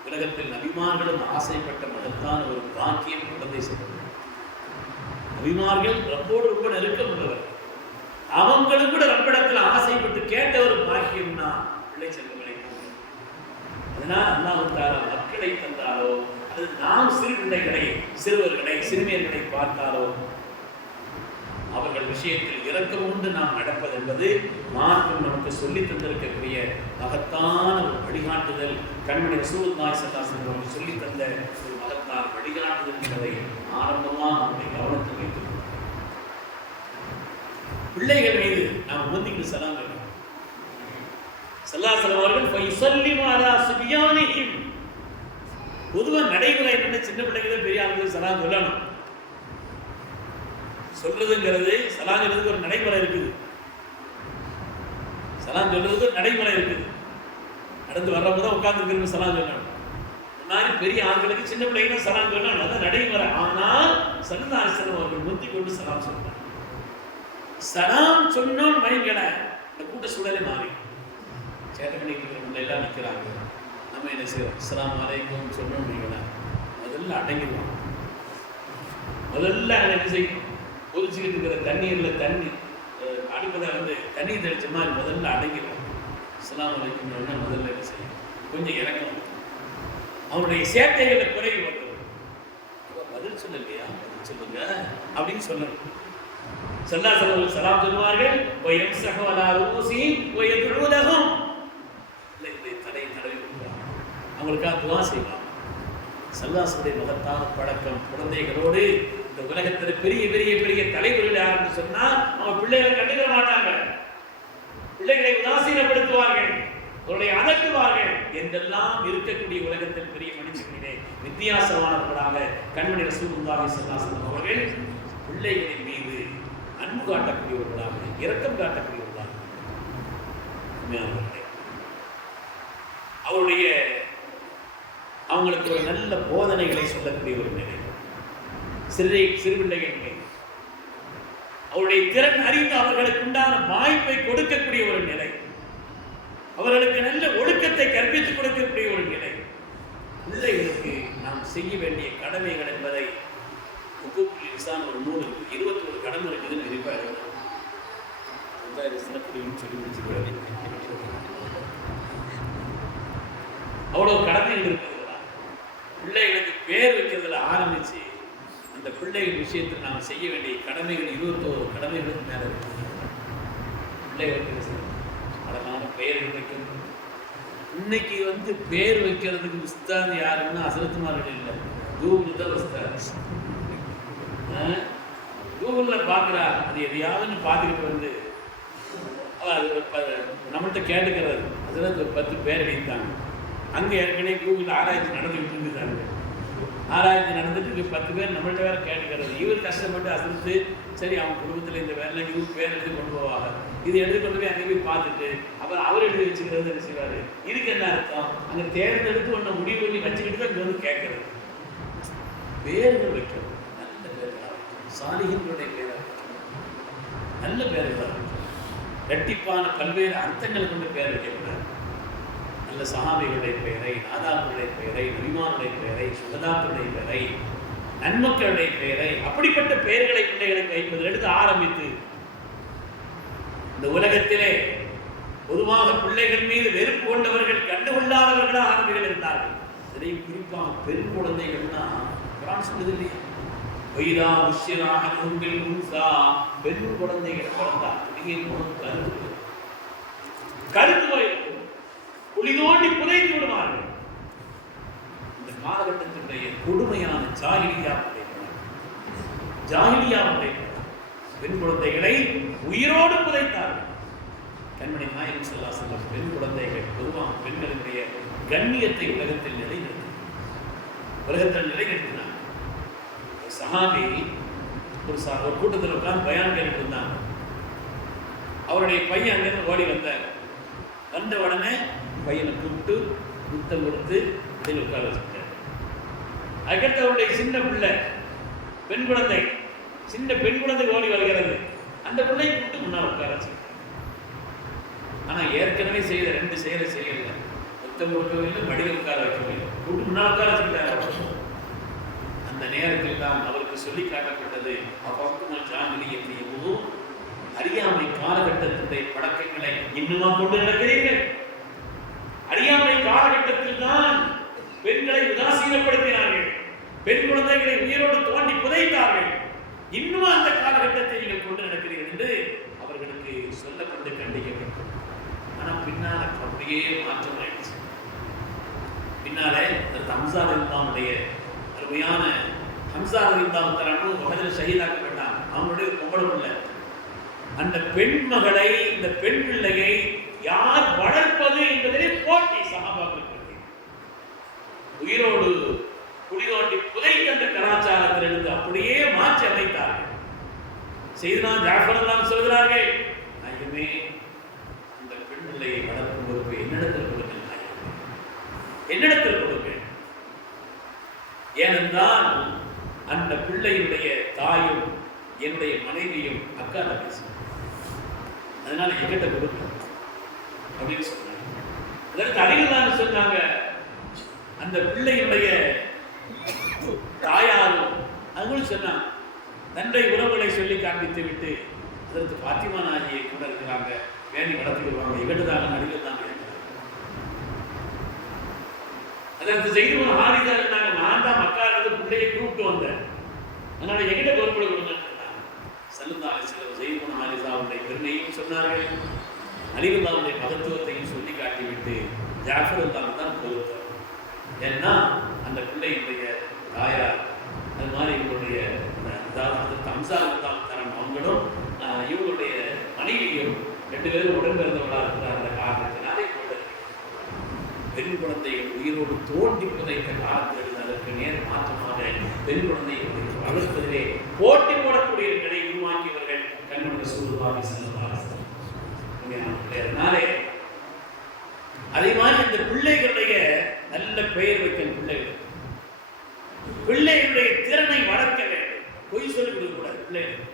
உலகத்தில் நபிமார்களும் ஆசைப்பட்ட மகத்தான ஒரு பாக்கியம் குழந்தை செல்வம். நபிமார்கள் ரப்போடு ரொம்ப நெருக்கம் உள்ளவர். அவங்களும் கூட ரப்பிடத்தில் ஆசைப்பட்டு கேட்ட ஒரு பாக்கியம்னா பிள்ளை செல்வங்களை. அதனால் அல்லாஹ் தஆலா மக்களை தந்தாலோ அது நாம் சிறு பிள்ளைகளை, சிறுவர்களை, சிறுமியர்களை பார்த்தாலோ அவர்கள் விஷயத்தில் இரக்கம் கொண்டு நாம் நடப்பது என்பது மார்க்கம் நமக்கு சொல்லித் தந்திருக்கக்கூடிய மகத்தான ஒரு வழிகாட்டுதல். கண்மணி ரசூலுல்லாஹி ஸல்லல்லாஹு அலைஹி வஸல்லம் சொல்லித் தந்த ஒரு மகத்தான வழிகாட்டுதல் என்பதை ஆரம்பமாக நம்முடைய கவனத்தில் வைத்து பிள்ளைகள் மீது நாம் முந்திக்கிட்டு சலாம் வேண்டும். ஸல்லல்லாஹு அலைஹி வஸல்லம் ஃபைஸல்லிமு அலா சுபியானிஹிம். பொதுவாக நடைமுறை என்ன, சின்ன பிள்ளைகள் பெரிய ஆளுங்களுக்கு சலாம் சொல்லணும். சொல்றதுங்கிறது சலாம் சொல்றதுக்கு ஒரு நடைமுறை இருக்குது. சலாம் சொல்றதுக்கு ஒரு நடைமுறை இருக்குது. நடந்து வர்றப்ப தான் உட்கார்ந்து சலாம் சொல்லணும். இந்த மாதிரி பெரிய ஆண்களுக்கு சின்ன பிள்ளைங்க சலாம் சொல்லணும், அதான் நடைமுறை. ஆனால் ஸல்லல்லாஹு அலைஹி வஸல்லம் அவர்கள் முந்தி கொண்டு சலாம் சொல்றாங்க. சலாம் சொன்னோம் வைங்கள இந்த கூட்ட சூழலே மாறி சேட்டை பண்ணிட்டு இருக்கிறவங்க எல்லாம் நிற்கிறாங்க. நம்ம என்ன செய்வோம், அஸ்ஸலாமு அலைக்கும் சொன்னோம் வைங்கள முதல்ல அடங்கிடுவாங்க. முதல்ல என்ன செய்யும், கொதிச்சுக்கிட்டு இருக்கிற தண்ணீரில் தண்ணி அடுப்பதை தண்ணீர் தெளிச்ச மாதிரி முதல்ல அடங்கிடுவாங்க. அஸ்ஸலாமு அலைக்கும் முதல்ல என்ன செய்யும், கொஞ்சம் இறக்கணும். அவனுடைய சேட்டைகளை குறைவு வரும். பதில் சொல்லலையா, பதில் சொல்லுங்க அப்படின்னு சொல்லணும். ஸல்லல்லாஹு சலாம் சொல்லுவார்கள், வயம்ஸஹு அலா ரூஸிஹிம் வயதுஉ லஹும், தலை தடவி கொடுப்பாங்க, அவங்களுக்காக துஆ செய்வாங்க. ஸல்லல்லாஹுடைய மகத்தான பழக்கம். குழந்தைகளோடு இந்த உலகத்தில் பெரிய பெரிய பெரிய தலைவர்கள் யாருன்னு சொன்னா அவங்க பிள்ளைகளை கண்டுக்க மாட்டாங்க, பிள்ளைகளை உதாசீனப்படுத்துவார்கள், அவருடைய அதட்டுவார்கள். என்றெல்லாம் இருக்கக்கூடிய உலகத்தில் பெரிய மனுஷர்களிலே வித்தியாசமானவர்களாக கண்மணி ரசூலுல்லாஹி ஸல்லல்லாஹு அலைஹி வஸல்லம் அவர்கள் பிள்ளைகளின் மீது அன்பு காட்டக்கூடியவர்களாக, இரக்கம் காட்டக்கூடியவர்களாக, அவருடைய அவங்களுக்கு ஒரு நல்ல போதனைகளை சொல்லக்கூடிய ஒரு நிலை. சிறுபிள்ளைகள் அவருடைய திறன் அறிந்து அவர்களுக்கு உண்டான வாய்ப்பை கொடுக்கக்கூடிய ஒரு நிலை, அவர்களுக்கு நல்ல ஒழுக்கத்தை கற்பித்துக் கொடுக்கக்கூடிய ஒரு நிலை. பிள்ளைகளுக்கு நாம் செய்ய வேண்டிய கடமைகள் என்பதை ஹுகூக்குல் இன்சான் ஒரு நூல் 21 கடமை இருக்குதுன்னு இருப்பாரு. சொல்லி முடிச்சுக்கிறாரு. அவ்வளவு கடமைகள் இருக்குதுங்களா? பிள்ளைகளுக்கு பேர் வைக்கிறதுல ஆரம்பிச்சு அந்த பிள்ளைகள் விஷயத்தில் நாம் செய்ய வேண்டிய கடமைகள் 21 கடமைகளுக்கு மேல இருக்கு. பிள்ளைகளுக்கு அழகான பெயர்கள் வைக்கணும். இன்னைக்கு பேர் வைக்கிறதுக்கு உஸ்தாத் யாருன்னா ஹஸரத்மார்கள் இல்லை, கூகுள் தான் உஸ்தாத். கூகுளில் பார்க்குறா, அது எதையாவது பார்த்துக்கிட்டு நம்மள்கிட்ட கேட்டுக்கிறது. அதில் ஒரு 10 பேர் வைத்தாங்க. அங்கே ஏற்கனவே கூகுள் ஆராய்ச்சி நடந்துக்கிட்டு இருந்துட்டாங்க. ஆராய்ச்சி நடந்துட்டு 10 பேர் நம்மள்கிட்ட வேற கேட்டுக்கிறது. இவர் கஷ்டப்பட்டு அசலுத்து சரி அவங்க குடும்பத்தில் இந்த வேலை இவர் பேர் எடுத்து கொண்டு போவாங்க. இது எடுத்து கொண்டு போய் அங்கே போய் பார்த்துட்டு அப்புறம் அவர் எழுதி வச்சுக்கிறது என்ன செய்வார்? இதுக்கு என்ன அர்த்தம்? அங்கே தேர்ந்தெடுத்து ஒன்று முடிவு பண்ணி வச்சுக்கிட்டு தான் இங்கே கேட்கறது. பேர்கள் வைக்கிறது, நல்ல பேர்களாக, சாலிஹின்களுடைய பேராக, நல்ல பேர்களாக, இரட்டிப்பான பல்வேறு அர்த்தங்கள் கொண்டு பேர் வைக்கக்கூடாது. நல்ல சஹாபிகளுடைய பெயரை, நாதாக்களுடைய பெயரை, நபிமானுடைய பெயரை, சுகதாக்களுடைய பெயரை, நன்மக்களுடைய பெயரை, அப்படிப்பட்ட பெயர்களை பிள்ளைகளுக்கு வைப்பதில் எடுத்து ஆரம்பித்து இந்த உலகத்திலே பொதுவாக பிள்ளைகள் மீது வெறுப்பு கொண்டவர்கள், கண்டுகொள்ளாதவர்களாக ஆரம்பிகள் இருந்தார்கள். இதையும் குறிப்பாக பெண் குழந்தைகள்னா குர்ஆன் சொல்லுது இல்லையா, வைதா உஷ்ஷிராஹ பில் உன்ஸா, பெண் குழந்தைகள் பிறந்தால் கருத்து வயது குழி தோண்டி புதைத்து விடுவார்கள். இந்த காலகட்டத்தினுடைய கொடுமையான ஜாஹிலியாவுடைய பெண் குழந்தைகளை உயிரோடு புதைத்தார்கள். கண்மணி நாயகம் ஸல்லல்லாஹு அலைஹி வஸல்லம் பெண் குழந்தைகள் பொதுவாக பெண்களுடைய கண்ணியத்தை உலகத்தில் நிலைநிறுத்தினார். சஹாபி ஒரு கூட்டத்தில் உட்கார்ந்து பயான் கேட்டு இருந்தாங்க. அவருடைய பையன் அங்கிருந்து ஓடி வந்த உடனே பையனை கூப்பிட்டு முத்தம் கொடுத்து இதில் உட்கார வச்சுட்டார். அதுக்கடுத்து அவருடைய சின்ன பிள்ளை சின்ன பெண் குழந்தை ஓடி வருகிறது. அந்த பிள்ளையை கூப்பிட்டு முன்னால் உட்கார வச்சுட்டார். ஆனால் ஏற்கனவே செய்த 2 செயலை செய்யல. முத்தம் கொடுக்கவில்லை, மடியில் உட்கார வைக்கவில்லை, கூப்பிட்டு முன்னால் உட்கார வச்சுட்டார். அந்த நேரத்தில் தான் அவருக்கு சொல்லி காட்டப்பட்டது, அப்பொழுது ஜாஹிலிய்யத்தையும் அறியாமை காலகட்டத்தினுடைய பழக்கங்களை இன்னுமா கொண்டு நடக்கிறீர்கள்? அறியாமை காலகட்டத்தில் தான் பெண்களை உதாசீனப்படுத்தினார்கள், பெண் குழந்தைகளை உயிரோடு தோண்டி புதைத்தார்கள். இன்னும் அந்த காலகட்டத்தை நீங்கள் கொண்டு நடக்கிறீர்கள் என்று அவர்களுக்கு சொல்லப்பட்டு கண்டிக்கப்பட்டது. ஆனால் பின்னால அப்படியே மாற்றம் ஆயிடுச்சு. பின்னாலே ஹம்ஸா ரலியல்லாஹுடைய அருமையான ஹம்ஸா ரலியல்லாஹு தஆலா உஹதில் ஷஹீதாக்கப்பட்டாங்க. அவங்களுடைய பொம்பளை அந்த பெண் மகளை, இந்த பெண் பிள்ளையை யார் வளர்ப்பது என்பதிலே போட்டி சஹாபாக்களுக்கு. உயிரோடு குடிதோண்டி புதைத்த அந்த கலாச்சாரத்திலிருந்து அப்படியே மாற்றி அமைத்தார்கள். செய்தனா ஜாஃபர் எல்லாம் சொல்கிறார்கள், நாயகமே அந்த பெண் பிள்ளையை வளர்க்கும் பொறுப்பு என்னிடத்தில் கொடுங்கள், என்னிடத்தில் கொடுங்கள். ஏனென்றால் அந்த பிள்ளையுடைய தாயும் என்னுடைய மனைவியும் அக்கா தங்கச்சி, அதனால எங்கிட்ட கொடுக்க அப்படின்னு சொன்னாங்க. அதற்கு அறிஞர்கள் சொன்னாங்க, அந்த பிள்ளையுடைய தாயாரும் அவங்களும் சொன்னாங்க, தன்னுடைய உறவுகளை சொல்லி காண்பித்து விட்டு அதற்கு பாத்திமா நாயகியை கூட இருக்கிறாங்க, வேண்டி வளர்த்துக்குவாங்க, எங்கிட்டதாக நடிகர் தான். அதற்கு செய்து ஹாரிதா இருந்தாங்க, நான் தான் மக்கா பிள்ளையை கூப்பிட்டு வந்தேன், அதனால எங்கிட்ட பொறுப்பட கொடுங்க. சல்லல்லாஹு அலைஹி வஸல்லம் ஸைத் இப்னு ஹாரிஸாவுடைய பெருமையையும் சொன்னார்கள், அலிரல்லாஹுடைய மகத்துவத்தையும் சொல்லி காட்டிவிட்டு ஜாஃபர் ரலியல்லாஹு தான் பொறுத்தார். ஏன்னா அந்த பிள்ளையுடைய தாயார் அது மாதிரி இவங்களுடைய ஹம்சா ரலியல்லாஹு தஆலா அவங்களும் இவங்களுடைய மனைவியும் 2 பேரும் உடன் பிறந்தவர்களாக இருக்கிற அந்த காரணத்தினாலே பெண் குழந்தைகள் உயிரோடு தோண்டி புதைத்த காலத்தில் அதற்கு நேர் மாற்றமாக பெண் குழந்தைகளை வளர்ப்பதிலே போட்டி போடக்கூடியவர்களை உருவாக்கியவர்கள் கண்மணி ரசூலுல்லாஹி ஸல்லல்லாஹு அலைஹி வஸல்லம். அதனாலே அதே மாதிரி இந்த பிள்ளைகளுடைய நல்ல பெயர் வைக்க பிள்ளைகளுடைய திறனை வளர்க்க வேண்டும். பொய் சொல்லிக் கொடுக்கக்கூடாது. பிள்ளைகள்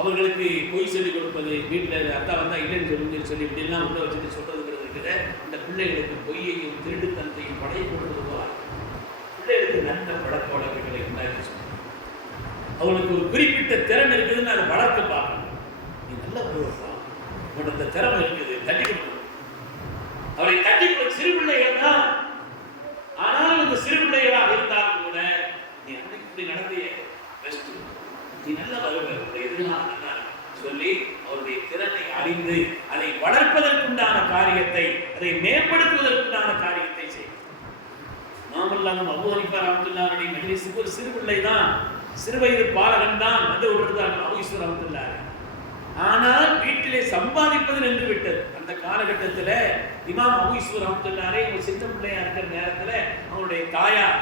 அவர்களுக்கு பொய் சொல்லிக் கொடுப்பது, வீட்டில் அத்தா வந்தா இல்லைன்னு சொல்லி இப்படிலாம் உள்ள வச்சுட்டு சொல்றதுங்கிறது இருக்கிற இந்த பிள்ளைகளுக்கு பொய்யையும் திருடுத்தனத்தையும் படைய கொடுத்துருவார். பிள்ளைகளுக்கு நல்ல பழக்க வழக்கங்களை உண்டாக்கி சொல்லணும். அவங்களுக்கு ஒரு குறிப்பிட்ட திறன் இருக்குதுன்னு அதை வளர்க்க பார்க்கணும். நீ நல்ல பொருள்ப்பா, உன்னோட திறமை இருக்குது, தட்டி கொடுக்கணும். அவரை தட்டி கொடுக்க சிறு பிள்ளைகள் தான். ஆனால் இந்த சிறு பிள்ளைகளாக இருந்தாலும் கூட நீ அன்னைக்கு இப்படி நடத்திய பெஸ்ட், நீ நல்லா வருவ எதிர்காலம் சொல்லி அவருடைய திறனை அறிந்து அதை வளர்ப்பதற்குண்டான காரியத்தை, அதை மேம்படுத்துவதற்குண்டான காரியத்தை செய்யும். மாமல்லாமும் அபூ ஹனீஃபா ரஹ்மத்துல்லாஹி மஜ்லிஸுக்கு ஒரு சிறு பிள்ளை தான், சிறு வயது பாலகன் தான் வந்து விடுறாங்க அபூ யூசுப் ரஹ்மத்துல்லாஹி. ஆனால் வீட்டிலே சம்பாதிப்பது நின்று விட்டது. அந்த காலகட்டத்தில் இமாம் அபூ யூசுப் ரஹ்மத்துல்லாஹி ஒரு சின்ன பிள்ளையா இருக்கிற நேரத்தில் அவருடைய தாயார்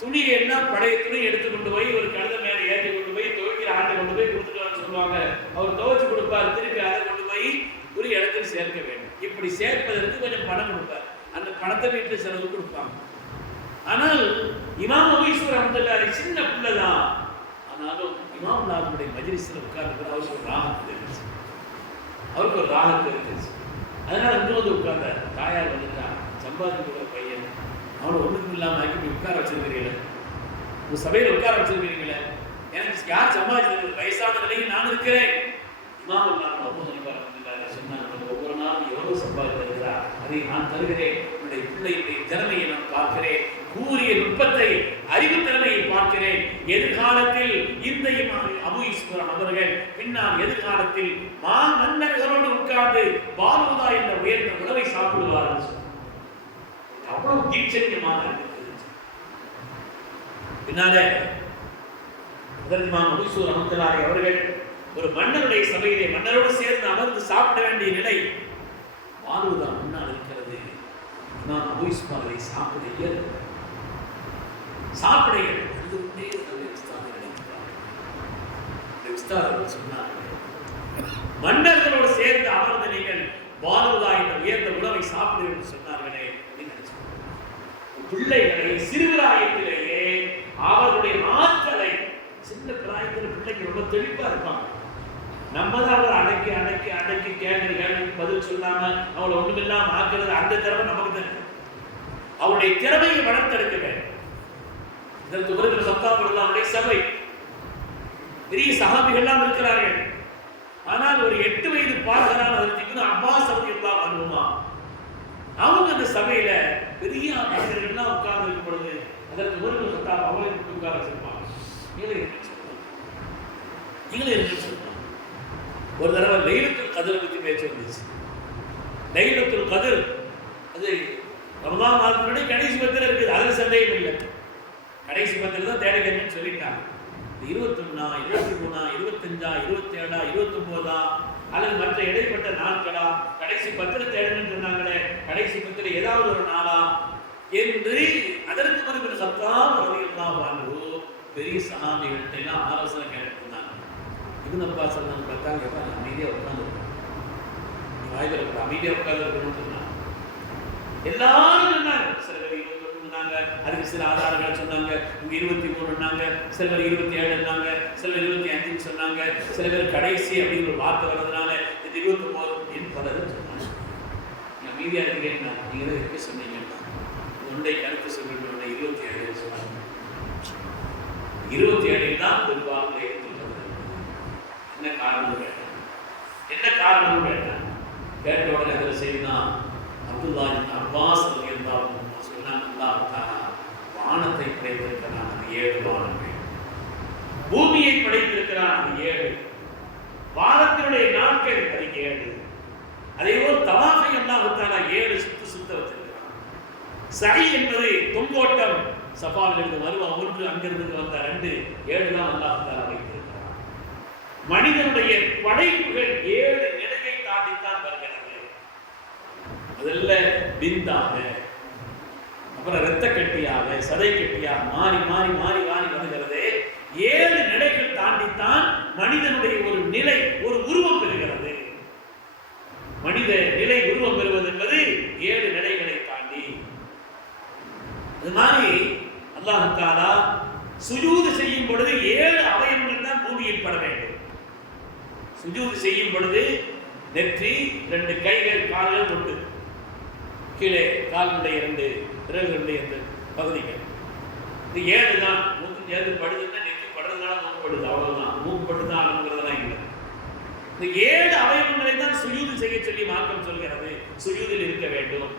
துணி எல்லாம் பழைய துணி எடுத்து கொண்டு போய் ஒரு கழுதை மேலே ஏற்றி கொண்டு போய் துவைக்கிற ஆட்டை கொண்டு போய் கொடுத்துட்டு வர சொல்லுவாங்க. அவர் துவைச்சு கொடுப்பார், திருப்பி அதை கொண்டு போய் ஒரு இடத்தில் சேர்க்க வேண்டும். இப்படி சேர்ப்பதற்கு கொஞ்சம் பணம் கொடுப்பார். அந்த பணத்தை வீட்டில் செலவு கொடுப்பாங்க. ஆனால் இமாம் அபூ யூசுப் ரஹ்மத்துல்லாஹி சின்ன பிள்ளை தான். ஆனாலும் இமாம் நாவுடைய மஜ்லிஸில் உட்கார்ந்து அவருக்கு ஒரு ராகத்து இருந்துச்சு. அதனால அங்கே வந்து உட்கார்ந்தார். தாயார் வந்துட்டா, சம்பாதிக்கிற பையன், அவனை ஒன்றுக்கும் இல்லாமல் ஆக்கி உட்கார வச்சிருக்கிறீங்களே, உங்க சபையில் உட்கார வச்சிருக்கிறீங்களே, எனக்கு யார் சம்பாதிச்சிருக்கிறது? வயசான நிலையில் நான் இருக்கிறேன். இமாம் அபூ ஹனீஃபா ரஹ்மத்துல்லாஹி சொன்னாங்க, ஒவ்வொரு நாளும் எவ்வளவு சம்பாதித்திருக்கிறா, அதை நான் தருகிறேன். என்னுடைய பிள்ளையுடைய திறமையை நான் பார்க்கிறேன், கூறிய நுட்பத்தை, அறிவு திறமையை பார்க்கிறேன். எதிர்காலத்தில் இந்த அபூ யூசுப் அவர்கள் பின்னால் எதிர்காலத்தில் மன்னர்களோடு உட்கார்ந்து பாலுதா என்ற உயர்ந்த உணவை சாப்பிடுவார்கள். அவ்வளவு தீட்சண்யமாக பின்னாலே அபூ யூசுப் ரஹ்மத்துல்லாஹி அவர்கள் ஒரு மன்னருடைய சபையிலே மன்னரோடு சேர்ந்து அமர்ந்து சாப்பிட வேண்டிய நிலை. பாலுதா முன்னால் இருக்கிறது. நான் அபூ யூசுப் அவரை சாப்பிட மன்னர்களோடு சேர்ந்து அமர்ந்த நீங்கள் பாலுதா என்ற உயர்ந்த உணவை சாப்பிடு என்று சொன்னார்களே. பிள்ளைகளை சிறுபிராயத்திலேயே அவருடைய ஆற்றலை, சின்ன பிராயத்தில் பிள்ளைங்க ரொம்ப தெளிப்பா இருப்பாங்க. நம்ம தான் அவரை அடக்கி அடக்கி அடக்கி கேள்வி பதில் சொல்லாம அவளை ஒண்ணுமில்லாம ஆக்குறது, அந்த திறமை நமக்கு தான். அவருடைய திறமையை வளர்த்தெடுக்க வேண்டும். இதற்கு வருகிற சத்தாபுடைய சபை பெரிய சஹாபிகள்லாம் இருக்கிறார்கள். ஆனால் ஒரு 8 வயது பாலகரான அப்பாஸ் ரலியல்லாஹு அன்ஹுமா அவங்க அந்த சபையில பெரிய மனிதர்கள்லாம் உட்கார்ந்து இருக்கும் பொழுது அதற்கு வருகிற சத்தாப் அவளை உட்கார வச்சிருப்பாங்க. ஒரு தடவை லைலத்துல் கத்ர் பற்றி பேச்சு வந்துச்சு. லைலத்துல் கத்ர் அது ரமலான் மாதத்தினுடைய கடைசி பத்திரம் இருக்குது, அதில் சந்தேகம் இல்லை. கடைசி பத்திரம் தான் தேடுகிறேன்னு சொல்லிட்டாங்க. 21, 23, 25, 27, 29 அல்லது மற்ற இடைப்பட்ட நாட்களா, கடைசி பத்திரம் தேடுன்னு சொன்னாங்களே, கடைசி பத்திரம் ஏதாவது ஒரு நாளா என்று அதற்கு பிறகு சத்தாம் ரலியல்லாஹு அன்ஹு பெரிய சஹாபிகள்கிட்ட எல்லாம் ஆலோசனை கேட்டுருந்தாங்க. இப்னு அப்பாஸ் சொன்னாங்க, பார்த்தாங்க, அமைதியாக உட்காந்துருக்கோம், நீ வாய்ப்பு அமைதியாக உட்காந்துருக்கணும்னு சொன்னாங்க. எல்லாரும் சொன்னாங்க. சில பேர் 21 சொன்னாங்க, அதுக்கு சில ஆதாரங்கள் சொன்னாங்க. 23 சில பேர் 27 சில பேர் 25 சொன்னாங்க. சில பேர் கடைசி அப்படிங்கிற ஒரு வார்த்தை வர்றதுனால இது 29 பலரும் சொன்னாங்க. நான் மீதியா இருக்கிறேன், நீங்க தான் இருக்க சொன்னீங்க, ஒன்றை கருத்து சொல்லிட்டு 27 சொன்னாங்க. 27 தான் பெரும்பாலும் என்ன காரணம் கேட்டான். என்ன காரணம் கேட்டான். கேட்ட உடனே அதில் செய்தான் அப்துல்லாஹ் இப்னு அப்பாஸ் ரலியல்லாஹு அன்ஹு சொன்னாங்க, அல்லாஹ் தஆலா வானத்தை படைத்திருக்கிறான், அது 7 வானங்கள். பூமியை படைத்திருக்கிறான், அது 7. வாரத்தினுடைய நாட்கள் அது 7. அதேபோல் தவாஃபை அல்லாஹ் தஆலா 7 சுத்த வச்சிருக்கிறான். சை என்பது தொங்கோட்டம், சஃபாவிலிருந்து வருவா 1, அங்கிருந்து வந்த 2, 7 தான் அல்லாஹ் தஆலா வைத்திருக்கிறான். மனிதனுடைய படைப்புகள் 7 நிலையை தாண்டித்தான் வருகிறது. முதல்ல விந்தாக, அப்புறம் இரத்த கட்டியாக, சதை கட்டியாக மாறி மாறி மாறி மாறி வருகிறது. 7 நிலைகள் தாண்டித்தான் மனிதனுடைய ஒரு நிலை, ஒரு உருவம் பெறுகிறது. மனித நிலை உருவம் பெறுவது என்பது 7 நிலைகளை தாண்டி. அது மாதிரி அல்லாஹ் தஆலா சுஜூது செய்யும் பொழுது 7 அவயவங்கள் தான் பூமியில் பட வேண்டும். சுஜூது செய்யும் பொழுது நெற்றி, 2 கைகள், கால்கள் உண்டு, கீழே காலினுடைய 2 விரல்களுடைய 2 பகுதிகள். இது 7 தான். மூக்கு சேர்ந்து படுதுன்னா நெற்றி படுறதுனால மூக்கு படுது, அவ்வளவுதான். மூக்கு படுதான் ஆகணுங்கிறதெல்லாம் இல்லை. இந்த 7 அவயவங்களை தான் சுஜூது செய்ய சொல்லி மார்க்கம் சொல்கிறது. சுஜூதில் இருக்க வேண்டும்.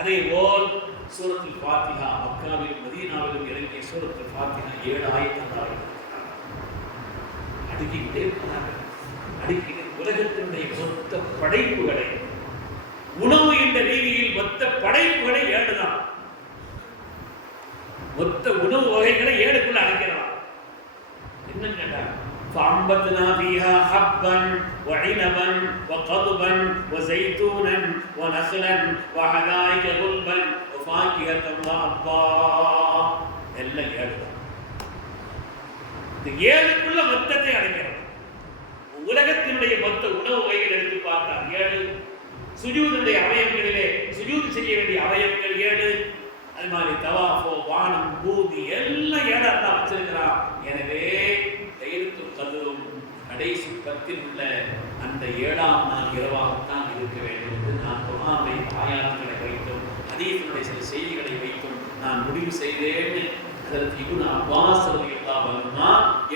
அதே போல் சூரத்துல் ஃபாத்திஹா, மக்காவிலும் மதீனாவிலும் இறங்கிய சூரத்துல் ஃபாத்திஹா 7 ஆயத்தங்கள் அடுக்கிக்கிட்டே இருக்கிறார்கள். அடுக்கிட்டு உலகத்தினுடைய மொத்த படைப்புகளை, உணவு என்ற ரீதியில் மொத்த படைப்புகளை 7 தான். மொத்த உணவு வகைகளை 7க்குள்ள அடக்கிறார். என்ன கேட்டார்? فَأَنبَتْنَا فِيهَا حَبًّا وَعِنَبًا وَقَضْبًا وَزَيْتُونًا وَنَخْلًا وَحَدَائِقَ غُلْبًا وَفَاكِهَةً وَأَبًّا. எல்லாம் 7 தான். இந்த 7க்குள்ள மொத்தத்தை அடக்கிறார். உலகத்தினுடைய மொத்த உணவு வகைகள் எடுத்து பார்த்தால் 7. சுஜூதுடைய அவயவங்களிலே சுஜூது செய்ய வேண்டிய அவயவங்கள் 7. அது மாதிரி தவாஃபோ, வானம், பூமி எல்லாம் 7 தான் வச்சிருக்கிறான். எனவே லைலத்துல் கத்ரும் கடைசி 10 உள்ள அந்த 7ஆம் நாள் இரவாகத்தான் இருக்க வேண்டும் என்று நான் குர்ஆனுடைய ஆயாத்துகளை வைத்தும் ஹதீஸுடைய சில செய்திகளை வைத்தும் நான் முடிவு செய்தேன். அதற்கு இப்னு அப்பாஸ் ரலியல்லாஹு அன்ஹு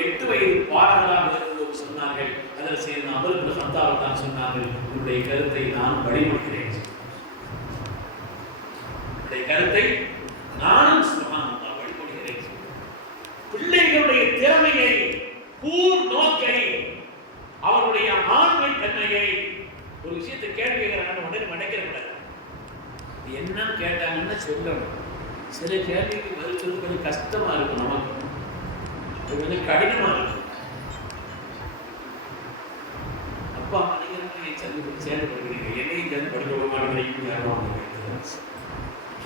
8 வயது பாலகராக இருந்தபோது சொன்னார்கள். அதில் செய்த அபூ பக்கர் ஹத்தாப் தான் சொன்னார்கள், உங்களுடைய கருத்தை நான் வழிமொழிகிறேன். உங்களுடைய கருத்தை நானும் சுப்ஹானல்லாஹ் வழிமொழிகிறேன். பிள்ளைகளுடைய திறமையை, கூர் நோக்கை, அவருடைய ஆண்மை தன்மையை, ஒரு விஷயத்தை கேள்வி கேட்கிறாங்க உடனே மடைக்கிறக்கூடாது. என்னன்னு கேட்டாங்கன்னு சொல்லணும். சில கேள்விக்கு பதில் சொல்றது கொஞ்சம் கஷ்டமா இருக்கும், நமக்கு அது கொஞ்சம் கடினமா இருக்கும். அப்பா நீங்க சேர்ந்து படிக்கிறீங்க, என்னையும் சேர்ந்து படிக்க விட மாட்டேங்கிறீங்க.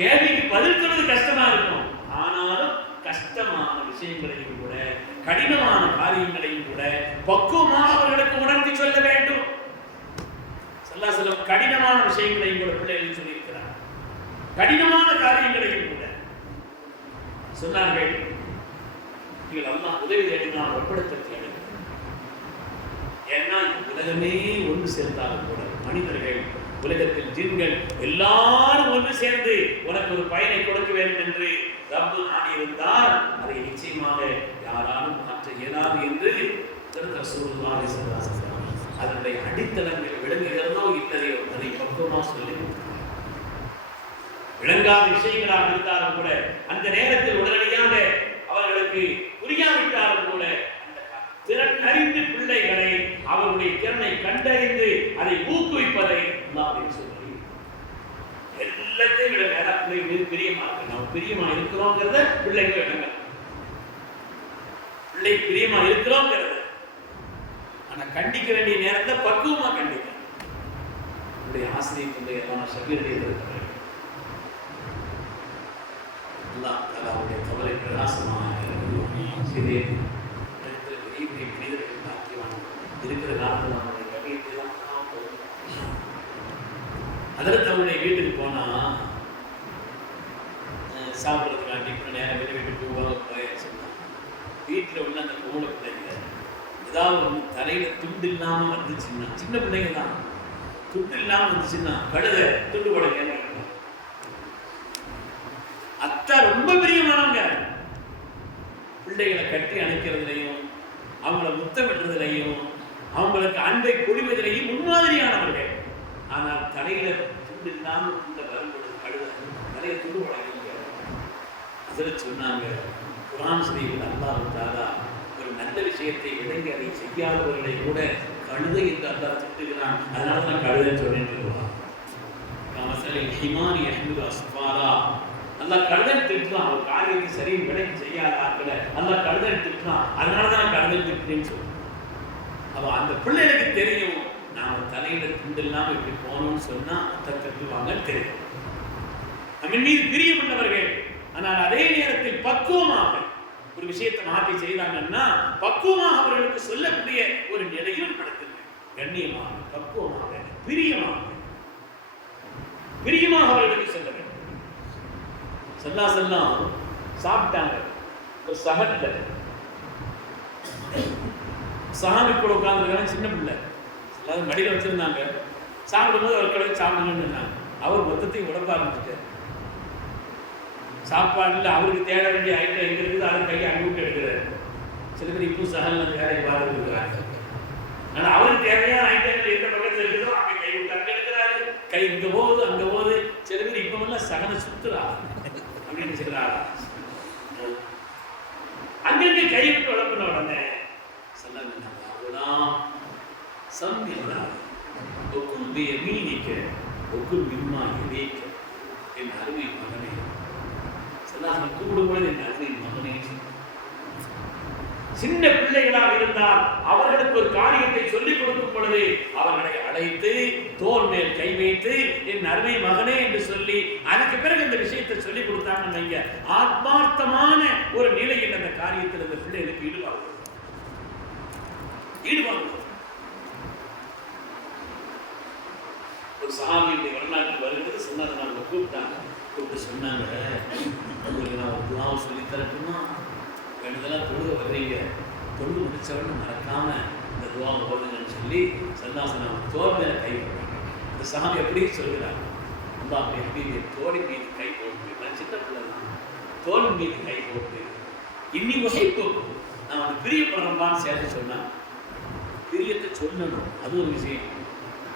கேள்விக்கு பதில் சொல்றது கஷ்டமா இருக்கும். ஆனாலும் கஷ்டமான விஷயங்களையும் கூட, கடினமான காரியங்களையும் கூட பக்குவமாக அவர்களுக்கு உணர்த்தி சொல்ல வேண்டும். ஸல்லல்லாஹு அலைஹி வஸல்லம் கடினமான விஷயங்களையும் கூட பிள்ளைகளுக்கு சொல்லியிருக்கிறார். கடினமான காரியங்களையும் கூட சொன்னார்கள். நீங்கள் அல்லாஹ் உதவி தேடினால் ஒப்படுத்த தேவை. ஏன்னா உலகமே ஒன்று சேர்ந்தாலும் கூட மனிதர்கள், உலகத்தில் ஜின்கள் எல்லாரும் ஒன்று சேர்ந்து உனக்கு ஒரு பயனை கொடுக்க வேண்டும் என்று ரப்பு நாடி இருந்தால் அதை நிச்சயமாக யாராலும் மாற்ற இயலாது என்று ரசூலுல்லாஹி ஸல்லல்லாஹு அலைஹி வஸல்லம் அதனுடைய அடித்தளங்கள் விளங்குகிறதோ இல்லையோ அதை பக்குவமாக சொல்லி விளங்காத விஷயங்களாக இருந்தாலும் கூட அந்த நேரத்தில் உடனடியாக அவர்களுக்கு புரியாவிட்டாலும் கூட அந்த திறன் அறிந்து பிள்ளைகளை அவருடைய திறனை கண்டறிந்து அதை ஊக்குவிப்பதை அல்லாஹ் சொல்லி எல்லாத்தையும் விட வேற பிள்ளைகள் பிரியமா இருக்கு. நம்ம பிரியமா இருக்கிறோங்கிறத பிள்ளைங்க விளங்க, பிள்ளை பிரியமா இருக்கிறோங்கிறத. ஆனா கண்டிக்க வேண்டிய நேரத்தை பக்குவமா கண்டிக்க உடைய ஆசிரியர் கொண்டு எல்லாம் சபீரடைய இருக்கிறார். அல்லாஹ் தஆலாவுடைய கவலை பிரகாசமாக சிறிய பெரிய பெரிய மனிதர்கள் பாக்கியவான் இருக்கிற காலத்தில் நம்மளுடைய கவியத்தை தான் அதில் தன்னுடைய வீட்டுக்கு போனா சாப்பிட்றதுக்காண்டி இப்போ நேரம் வெளியே வீட்டுக்கு போவாங்க. வீட்டில் உள்ள அந்த பொம்பளை பிள்ளைங்க ஏதாவது தலையில துண்டு இல்லாமல் வந்துச்சுன்னா, சின்ன பிள்ளைங்க தான், துண்டு இல்லாமல் வந்துச்சுன்னா கழுத துண்டு போட கேட்க. அத்தா ரொம்ப பிரியமானவங்க. பிள்ளைகளை கட்டி அணைக்கிறதுலையும் அவங்கள முத்தமிடுறதுலையும் அவங்களுக்கு அன்பை பொழிவதிலையும் முன்மாதிரியானவர்கள். ஆனால் தலையில துண்டு இல்லாமல் வரும்பொழுது கழுத தலையை துண்டு போட. ஹஜ்ரத் சொன்னாங்க, குர்ஆன் ஷரீஃபில் அல்லாஹ் தஆலா ஒரு நல்ல விஷயத்தை விளங்கி அதை செய்யாதவர்களை கூட கழுதை என்று அல்லாஹ் திட்டுகிறான். அதனால நான் கழுதைன்னு சொன்னேன்னு சொல்லுவான். கமஸலில் ஹிமாரி யஹ்மிலு அஸ்ஃபாரா. அல்லாஹ் கழுதைன்னு திட்டுறான். ஒரு காரியத்தை சரின்னு விளங்கி செய்யாத ஆட்களை அல்லாஹ் கழுதைன்னு திட்டுறான். அதனால தான் நான் கழுதைன்னு திட்டுறேன்னு சொல்லுவேன். அப்போ அந்த பிள்ளைகளுக்கு தெரியும், நாம தலையில துண்டு இல்லாமல் இப்படி போகணும்னு சொன்னா அத்தை கட்டுவாங்கன்னு தெரியும். நம்ம மீது பிரியப்பட்டவர்கள், ஆனால் அதே நேரத்தில் பக்குவமாக ஒரு விஷயத்தை மாற்றி செய்தாங்கன்னா பக்குவமாக அவர்களுக்கு சொல்லக்கூடிய ஒரு நிலையும் நடத்துங்க. கண்ணியமாக, பக்குவமாக, பிரியமாக அவர்களுக்கு சொல்ல வேண்டும். சல்லாசல்லாம் சாப்பிட்டாங்க. ஒரு சகன்ல சாமி கூட உட்கார்ந்துருக்காங்க. சின்ன பிள்ளை எல்லாரும் மடியில் வச்சிருந்தாங்க. சாப்பிடும்போது அவர் கடை சாப்பிடணும்னு சொன்னாங்க. அவர் மொத்தத்தையும் உடம்ப ஆரம்பிச்சுட்டார். சாப்பாடுல அவருக்கு தேட வேண்டிய ஐட்டம் எங்க இருக்குது, அதை கையை அனுப்பிட்டு எடுக்கிறார். சில பேர் இப்போ சகல் அந்த வேலையை பார்த்துருக்காங்க. ஆனால் அவருக்கு தேவையான ஐட்டங்கள் எந்த பக்கத்தில் இருக்குதோ அங்கே கை விட்டு அங்கே எடுக்கிறாரு. கை இங்கே போகுது அங்கே போகுது. சில பேர் இப்போவெல்லாம் சகனை சுத்துறா அப்படின்னு சொல்றாரு. அங்கங்கே கை விட்டு உடம்புன உடனே சொன்னாங்க, அவ்வளோதான் சம்மில்லா ஒக்குள் மீனிக்க ஒக்குள் மின்மா இணைக்க. என் அருமை மகனே சொல்லாம கூடும்போது என் அருமை மகனே. சின்ன பிள்ளைகளாக இருந்தால் அவர்களுக்கு ஒரு காரியத்தை சொல்லிக் கொடுக்கும் பொழுது அவர்களை அழைத்து தோல் மேல் கை வைத்து என் அருமை மகனே என்று சொல்லி அதுக்கு பிறகு இந்த விஷயத்தை சொல்லிக் கொடுத்தாங்க. ஆத்மார்த்தமான ஒரு நிலையில் அந்த காரியத்தில் அந்த பிள்ளைகளுக்கு ஈடுபாடு. ஒரு சஹாபியுடைய வரலாற்று வருகிறது. சொன்னாங்க, நாங்கள் கூப்பிட்டு சொன்னாங்க, உங்களுக்கு நான் ஒரு துஆவை சொல்லி தரட்டுமா? வேணுதெல்லாம் தொழுக வர்றீங்க, தொழுது முடிச்சவன்னு மறக்காம இந்த துஆவை ஓதுங்கன்னு சொல்லி சல்லாசனம் தோல் மேல கை போடுறாங்க. இந்த சஹாபி எப்படி சொல்கிறாங்க, அல்லாஹ் எப்படி தோளின் மீது கை போட்டு, நான் சின்ன பிள்ளை தான், தோல் மீது கை போட்டு இன்னி வகைப்பு நான் அவனுக்கு பிரியப்படுறப்பான்னு சேர்த்து சொன்னான். பிரியத்தை சொல்லணும், அது ஒரு விஷயம்.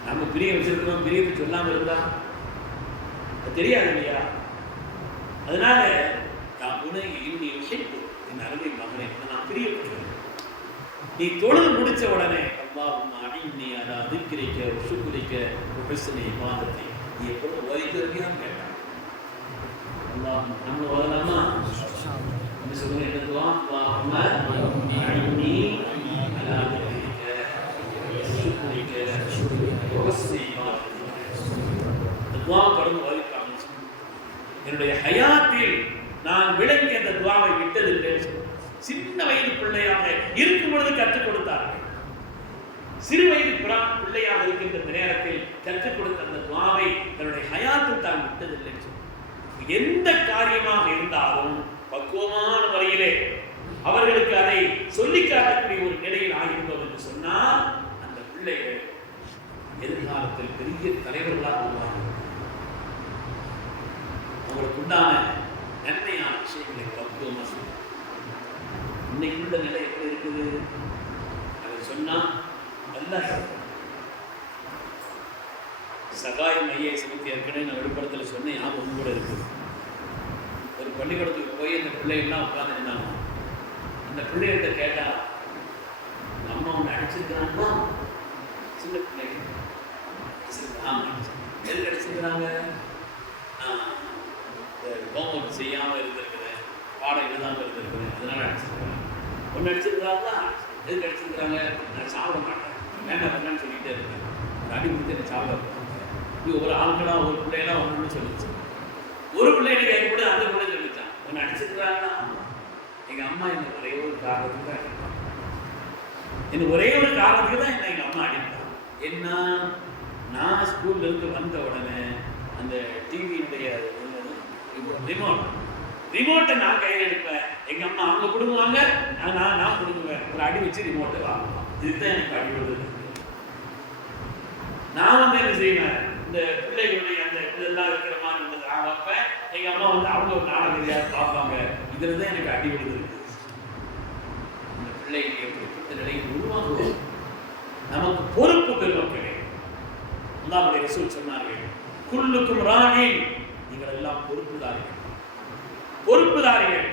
நம்ம பிரிய வச்சிருக்கிறோம், பிரியத்தை சொல்லாமல் இருந்தா தெரியாது இல்லையா? அதனால இன்னி வகைப்பு என் அருமை மகனே நான் பிரியப்படுறேன். நீ தொழுது முடிச்ச உடனே அல்லாஹும்ம அஇன்னி அலா திக்ரிக வ ஷுக்ரிக வ ஹுஸ்னி இபாதத்தி. நீ எப்போ ஓதிக்கிறீங்கன்னு கேட்டான். அல்லாஹ் நம்ம ஓதலாமா? என்ன சொல்லுங்க, என்ன துஆ? அல்லாஹும்ம அஇன்னி அலா திக்ரிக வ ஷுக்ரிக வ ஹுஸ்னி இபாதத்தி. இந்த துஆ தொடர்ந்து ஓதிப்பாங்க. என்னுடைய ஹயாத்தில் நான் விளங்கி அந்த துஆவை விட்டதில்லை. சின்ன வயது பிள்ளையாக இருக்கும் பொழுது கற்றுக் கொடுத்தார்கள். சிறு வயது பிள்ளையாக இருக்கின்ற நேரத்தில் கற்றுக் கொடுத்த அந்த துஆவை தன்னுடைய ஹயாத்தில் தான் விட்டதில்லை. எந்த காரியமாக இருந்தாலும் பக்குவமான முறையிலே அவர்களுக்கு அதை சொல்லி காட்டக்கூடிய ஒரு நிலையில் ஆகியிருந்தோம் என்று சொன்னால் அந்த பிள்ளைகள் எதிர்காலத்தில் பெரிய தலைவர்களாக உருவாங்க. அவங்களுக்கு உண்டான நன்மையான விஷயங்களை பக்குவமாக சொல்லுவாங்க. இன்னைக்கு உள்ள நிலை எப்படி இருக்குது அதை சொன்னா நல்லா சகாயம் ஐஏஎஸ் பற்றி ஏற்கனவே நான் விழுப்புரத்தில் சொன்னேன், ஞாபகம் கூட இருக்குது. ஒரு பள்ளிக்கூடத்துக்கு போய் அந்த பிள்ளைகள்லாம் உட்காந்துருந்தாங்க. அந்த பிள்ளைகிட்ட கேட்டா அம்மா ஒன்று அடிச்சிருக்கிறாங்களா? சின்ன பிள்ளைங்க எதுக்கு அடிச்சிருக்கிறாங்க? ஹோம்ஒர்க் செய்யாமல் இருந்திருக்கிறேன், பாடம் எழுதாமல் இருந்திருக்கிறேன், அதனால அடிச்சிருக்கிறேன். ஒன்று அடிச்சிருக்கிறாங்களா? எதுக்கு அடிச்சிருக்கிறாங்க? நான் சாப்பிட மாட்டேன், வேண்டாம் வேண்டாம்னு சொல்லிகிட்டே இருக்கேன். ஒரு அடி கொடுத்து என்ன சாப்பிட போகிறாங்க. இது ஒரு ஆட்களா ஒரு பிள்ளைலாம் ஒன்று சொல்லிச்சு. ஒரு பிள்ளைங்க கேட்க கூட அந்த பிள்ளை சொல்லிச்சான், ஒன்று அடிச்சிருக்கிறாங்களா? எங்கள் அம்மா என்ன ஒரே ஒரு காரணத்துக்கு தான் அடிப்பாங்க. என்ன ஒரே ஒரு காரணத்துக்கு தான் என்ன எங்கள் அம்மா அடிப்பாங்க. என்ன, நான் ஸ்கூல்ல இருந்து வந்த உடனே அந்த டிவியுடைய ரிமோட்டை நான் கையில் எடுப்பேன். எங்க அம்மா அவங்க கொடுக்குவாங்க, நான் கொடுக்குவேன். ஒரு அடி வச்சு ரிமோட்டை வாங்குவோம். இதுதான் எனக்கு அடி விடுது. நான் வந்து என்ன செய்வேன், இந்த பிள்ளைகளுடைய அந்த இதெல்லாம் இருக்கிற மாதிரி இருந்தது நான் வைப்பேன். எங்க அம்மா வந்து அவங்க ஒரு நாடகம் பார்ப்பாங்க. இதுல தான் எனக்கு அடி விடுது. இந்த பிள்ளைகள் எப்படிப்பட்ட நிலையை உருவாக்குவோம். நமக்கு பொறுப்பு பெருமக்களே. அல்லாஹ்வுடைய ரசூல் சொன்னார்கள், குல்லுக்கும் ராணி, நீங்கள் எல்லாம் பொறுப்புதாரிகள். பொறுப்புதாரிகள்.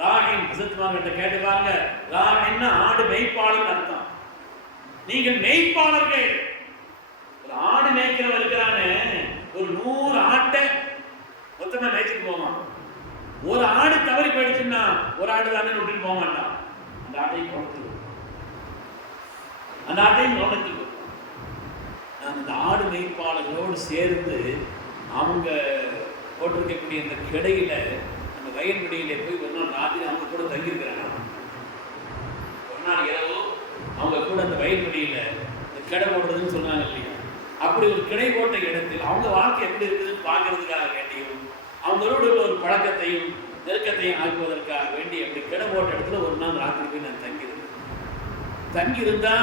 ராகின் ஹசரத்மார்கிட்ட கேட்டு பாருங்க, ராகின்னா ஆடு மேய்ப்பாளர் அர்த்தம். நீங்கள் மேய்ப்பாளர்கள். ஒரு ஆடு மேய்க்கிறவன் இருக்கிறானே, ஒரு 100 ஆட்டை மொத்தமா மேய்ச்சிட்டு போவான். ஒரு ஆடு தவறி போயிடுச்சுன்னா ஒரு ஆடு தானே விட்டுட்டு போக மாட்டான். அந்த ஆட்டையும் கவனித்து நான் அந்த ஆடு மேய்ப்பாளர்களோடு சேர்ந்து அவங்க போட்டிருக்கக்கூடிய அந்த கிடையில, அந்த வயல்வெளியிலே போய் ஒரு நாள் ராத்திரி அவங்க கூட தங்கியிருக்கிறாங்க. ஒரு நாள் இரவு அவங்க கூட அந்த வயல்வெளியில இந்த கிடை போடுறதுன்னு சொன்னாங்க இல்லையா, அப்படி ஒரு கிடை போட்ட இடத்தில் அவங்க வாழ்க்கை எப்படி இருக்குதுன்னு பார்க்கறதுக்காக வேண்டியும், அவங்களோட ஒரு பழக்கத்தையும் நெருக்கத்தையும் ஆக்குவதற்காக வேண்டி அப்படி கிடை போட்ட இடத்துல ஒரு நாள் ராத்திரி போய் நான் தங்கியிருந்தா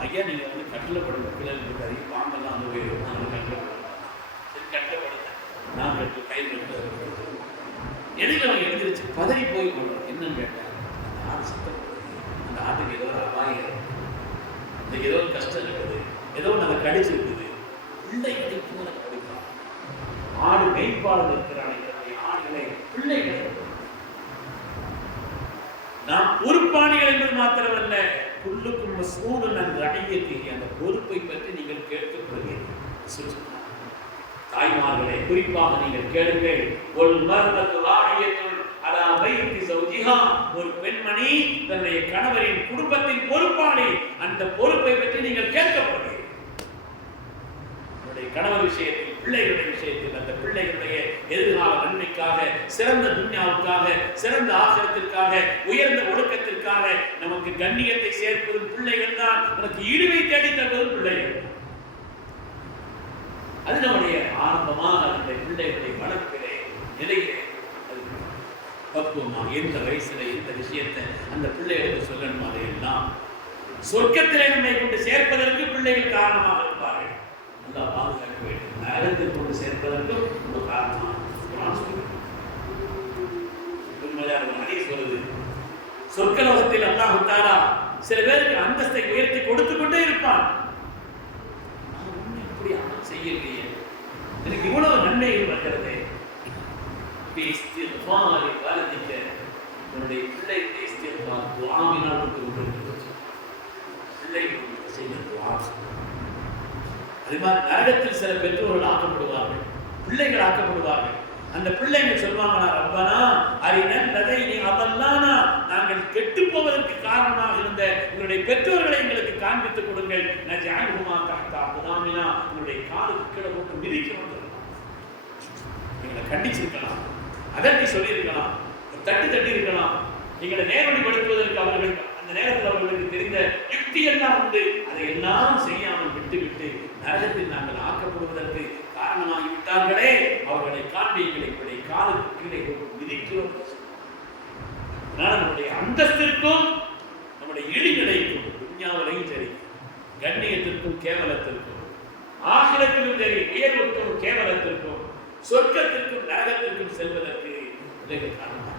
ஐயா நீங்கள் வந்து கட்டில் படுங்க, பிள்ளைகள் இருக்காது, பாம்பெல்லாம் வந்து போயிடும், நாங்கள் கட்டில் கட்டில் படுத்தேன், நான் கட்டு கையில் கட்டு இடையில அவங்க எழுந்திரிச்சு பதறி போய் கொள்றோம். என்னன்னு கேட்டேன், அந்த ஆடு சத்தம், அந்த ஆட்டுக்கு ஏதோ ஒரு அபாயம், இந்த ஏதோ ஒரு கஷ்டம் இருக்குது, ஏதோ நாங்கள் கடிச்சிருக்குது, பிள்ளைகளை கூட கடிக்கலாம். ஆடு மேய்ப்பாளர் இருக்கிறான், ஆடுகளை பிள்ளைகளை நாம் பொறுப்பாளிகள் என்பது மாத்திரமல்ல, புல்லுக்கும் மஸ்ஊலுன் அன் ரஅய்யத்திஹி, அந்த பொறுப்பை பற்றி நீங்கள் கேட்கப்படுவீர்கள். தாய்மார்களே, குறிப்பாக நீங்கள் கேளுங்கள். ஒல் மர்அத்து ராஇயத்துன் அலா பைத்தி ஸௌஜிஹா, ஒரு பெண்மணி தன்னுடைய கணவரின் குடும்பத்தின் பொறுப்பாளி, அந்த பொறுப்பை பற்றி நீங்கள் கேட்கப்படுவீர்கள். உங்களுடைய கணவர் விஷயத்தில், பிள்ளைகளுடைய விஷயத்தில், அந்த பிள்ளைகளுடைய எதிர்கால நன்மைக்காக, சிறந்த துன்யாவுக்காக, சிறந்த ஆகிரத்திற்காக, உயர்ந்த ஒழுக்கத்திற்காக நமக்கு கண்ணியத்தை சேர்ப்பதும் பிள்ளைகள் தான். நமக்கு ஈடுவை தேடி தருவதும் பிள்ளைகள். அது நம்முடைய ஆரம்பமாக அந்த பிள்ளைகளுடைய வளர்ப்பிலே நிலையிலே பக்குவமா எந்த வயசுல எந்த விஷயத்தை அந்த பிள்ளைகளுக்கு சொல்லணும், அதையெல்லாம் சொர்க்கத்திலே நம்மை கொண்டு சேர்ப்பதற்கு பிள்ளைகள் காரணமாக இருப்பார்கள். நல்லா பாதுகாக்க வேண்டும். நரகத்தில் கொண்டு சேர்ப்பதற்கும் ஒரு காரணமாக சொல்லுது. சொர்க்கலோகத்தில் அல்லாஹ் தஆலா சில பேருக்கு அந்தஸ்தை உயர்த்தி கொடுத்து கொண்டே இருப்பான். இப்படி அமல் செய்யலையே, எனக்கு இவ்வளவு நன்மைகள் வருகிறது, என்னுடைய பிள்ளைகளுடைய இஸ்திக்ஃபார் துஆவினால் கொடுத்து பிள்ளைகளுக்கு செய்த துஆ. அதே மாதிரி நரகத்தில் சில பெற்றோர்கள் ஆக்கப்படுவார்கள், பிள்ளைகள் ஆக்கப்படுவார்கள். அந்த பிள்ளைகள் சொல்வாங்களா, ரப்பனா அரினல் லதைனி அதல்லானா, நாங்கள் கெட்டு போவதற்கு காரணமாக இருந்த உங்களுடைய பெற்றோர்களை எங்களுக்கு காண்பித்துக் கொடுங்கள். நஜஅலுஹுமா தஹ்தா அக்தாமினா, உங்களுடைய காலுக்கு கீழே போட்டு மிதிக்கணும். எங்களை கண்டிச்சிருக்கலாம், அதட்டி சொல்லியிருக்கலாம், தட்டி இருக்கலாம். எங்களை நேர்வழிப்படுத்துவதற்கு அவர்கள் அந்த நேரத்தில் அவர்களுக்கு தெரிந்த யுக்தி எல்லாம் உண்டு. அதை எல்லாம் செய்யாமல் விட்டுவிட்டு நரகத்தில் நாங்கள் ஆக்கப்படுவதற்கு காரணமாகிவிட்டார்களே, அவர்களை காண்பி எங்களை காலுக்கு கீழே மிதிக்கிறோம். நம்முடைய அந்தஸ்திற்கும் நம்முடைய இழிநிலைக்கும், துன்யாவிலையும் சரி, கண்ணியத்திற்கும் கேவலத்திற்கும், ஆகிரத்திலும் சரி, உயர்வுக்கும் கேவலத்திற்கும், சொர்க்கத்திற்கும் நரகத்திற்கும் செல்வதற்கு பிள்ளைகள் காரணமாக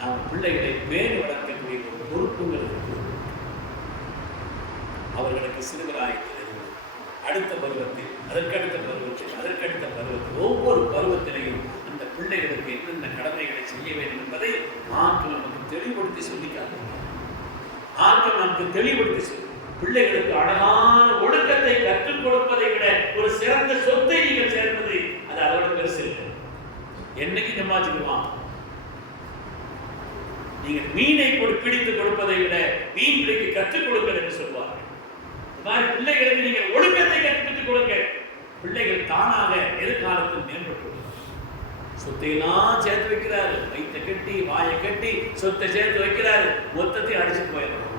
நாம் பிள்ளைகளை பேணி வளர்க்கக்கூடிய ஒரு பொறுப்புகள் இருக்கு. அவர்களுக்கு சிறுவராயத்திலிருந்து அடுத்த பருவத்தில், அதற்கடுத்த பருவத்தில் ஒவ்வொரு பருவத்திலையும் அந்த பிள்ளைகளுக்கு என்னென்ன கடமைகளை செய்ய வேண்டும் என்பதை மார்க்கம் நமக்கு தெளிவுபடுத்தி சொல்லிக்காது. மார்க்கம் நமக்கு தெளிவுபடுத்தி சொல்லி பிள்ளைகளுக்கு அழகான ஒழுக்கத்தை கற்றுக் கொடுப்பதை விட ஒரு சிறந்த சொத்தை நீங்கள் சேர்ப்பது அது அதோட பெருசு இல்லை. என்னைக்கு சம்பாதிச்சுக்குவான், நீங்கள் மீனை பிடித்து கொடுப்பதை விட மீன் பிடிக்க கற்றுக் கொடுங்கள் என்று சொல்வார்கள். பிள்ளைகளுக்கு நீங்கள் ஒழுக்கத்தை கற்பித்துக் கொடுங்கள். பிள்ளைகள் தானாக எதிர்காலத்தில் மேம்பட்டு சொத்தையெல்லாம் சேர்த்து வைக்கிறாரு, வயிற்றை கட்டி வாயை கட்டி சொத்தை சேர்த்து வைக்கிறாரு, மொத்தத்தை அடிச்சுட்டு போயிடுறாங்க,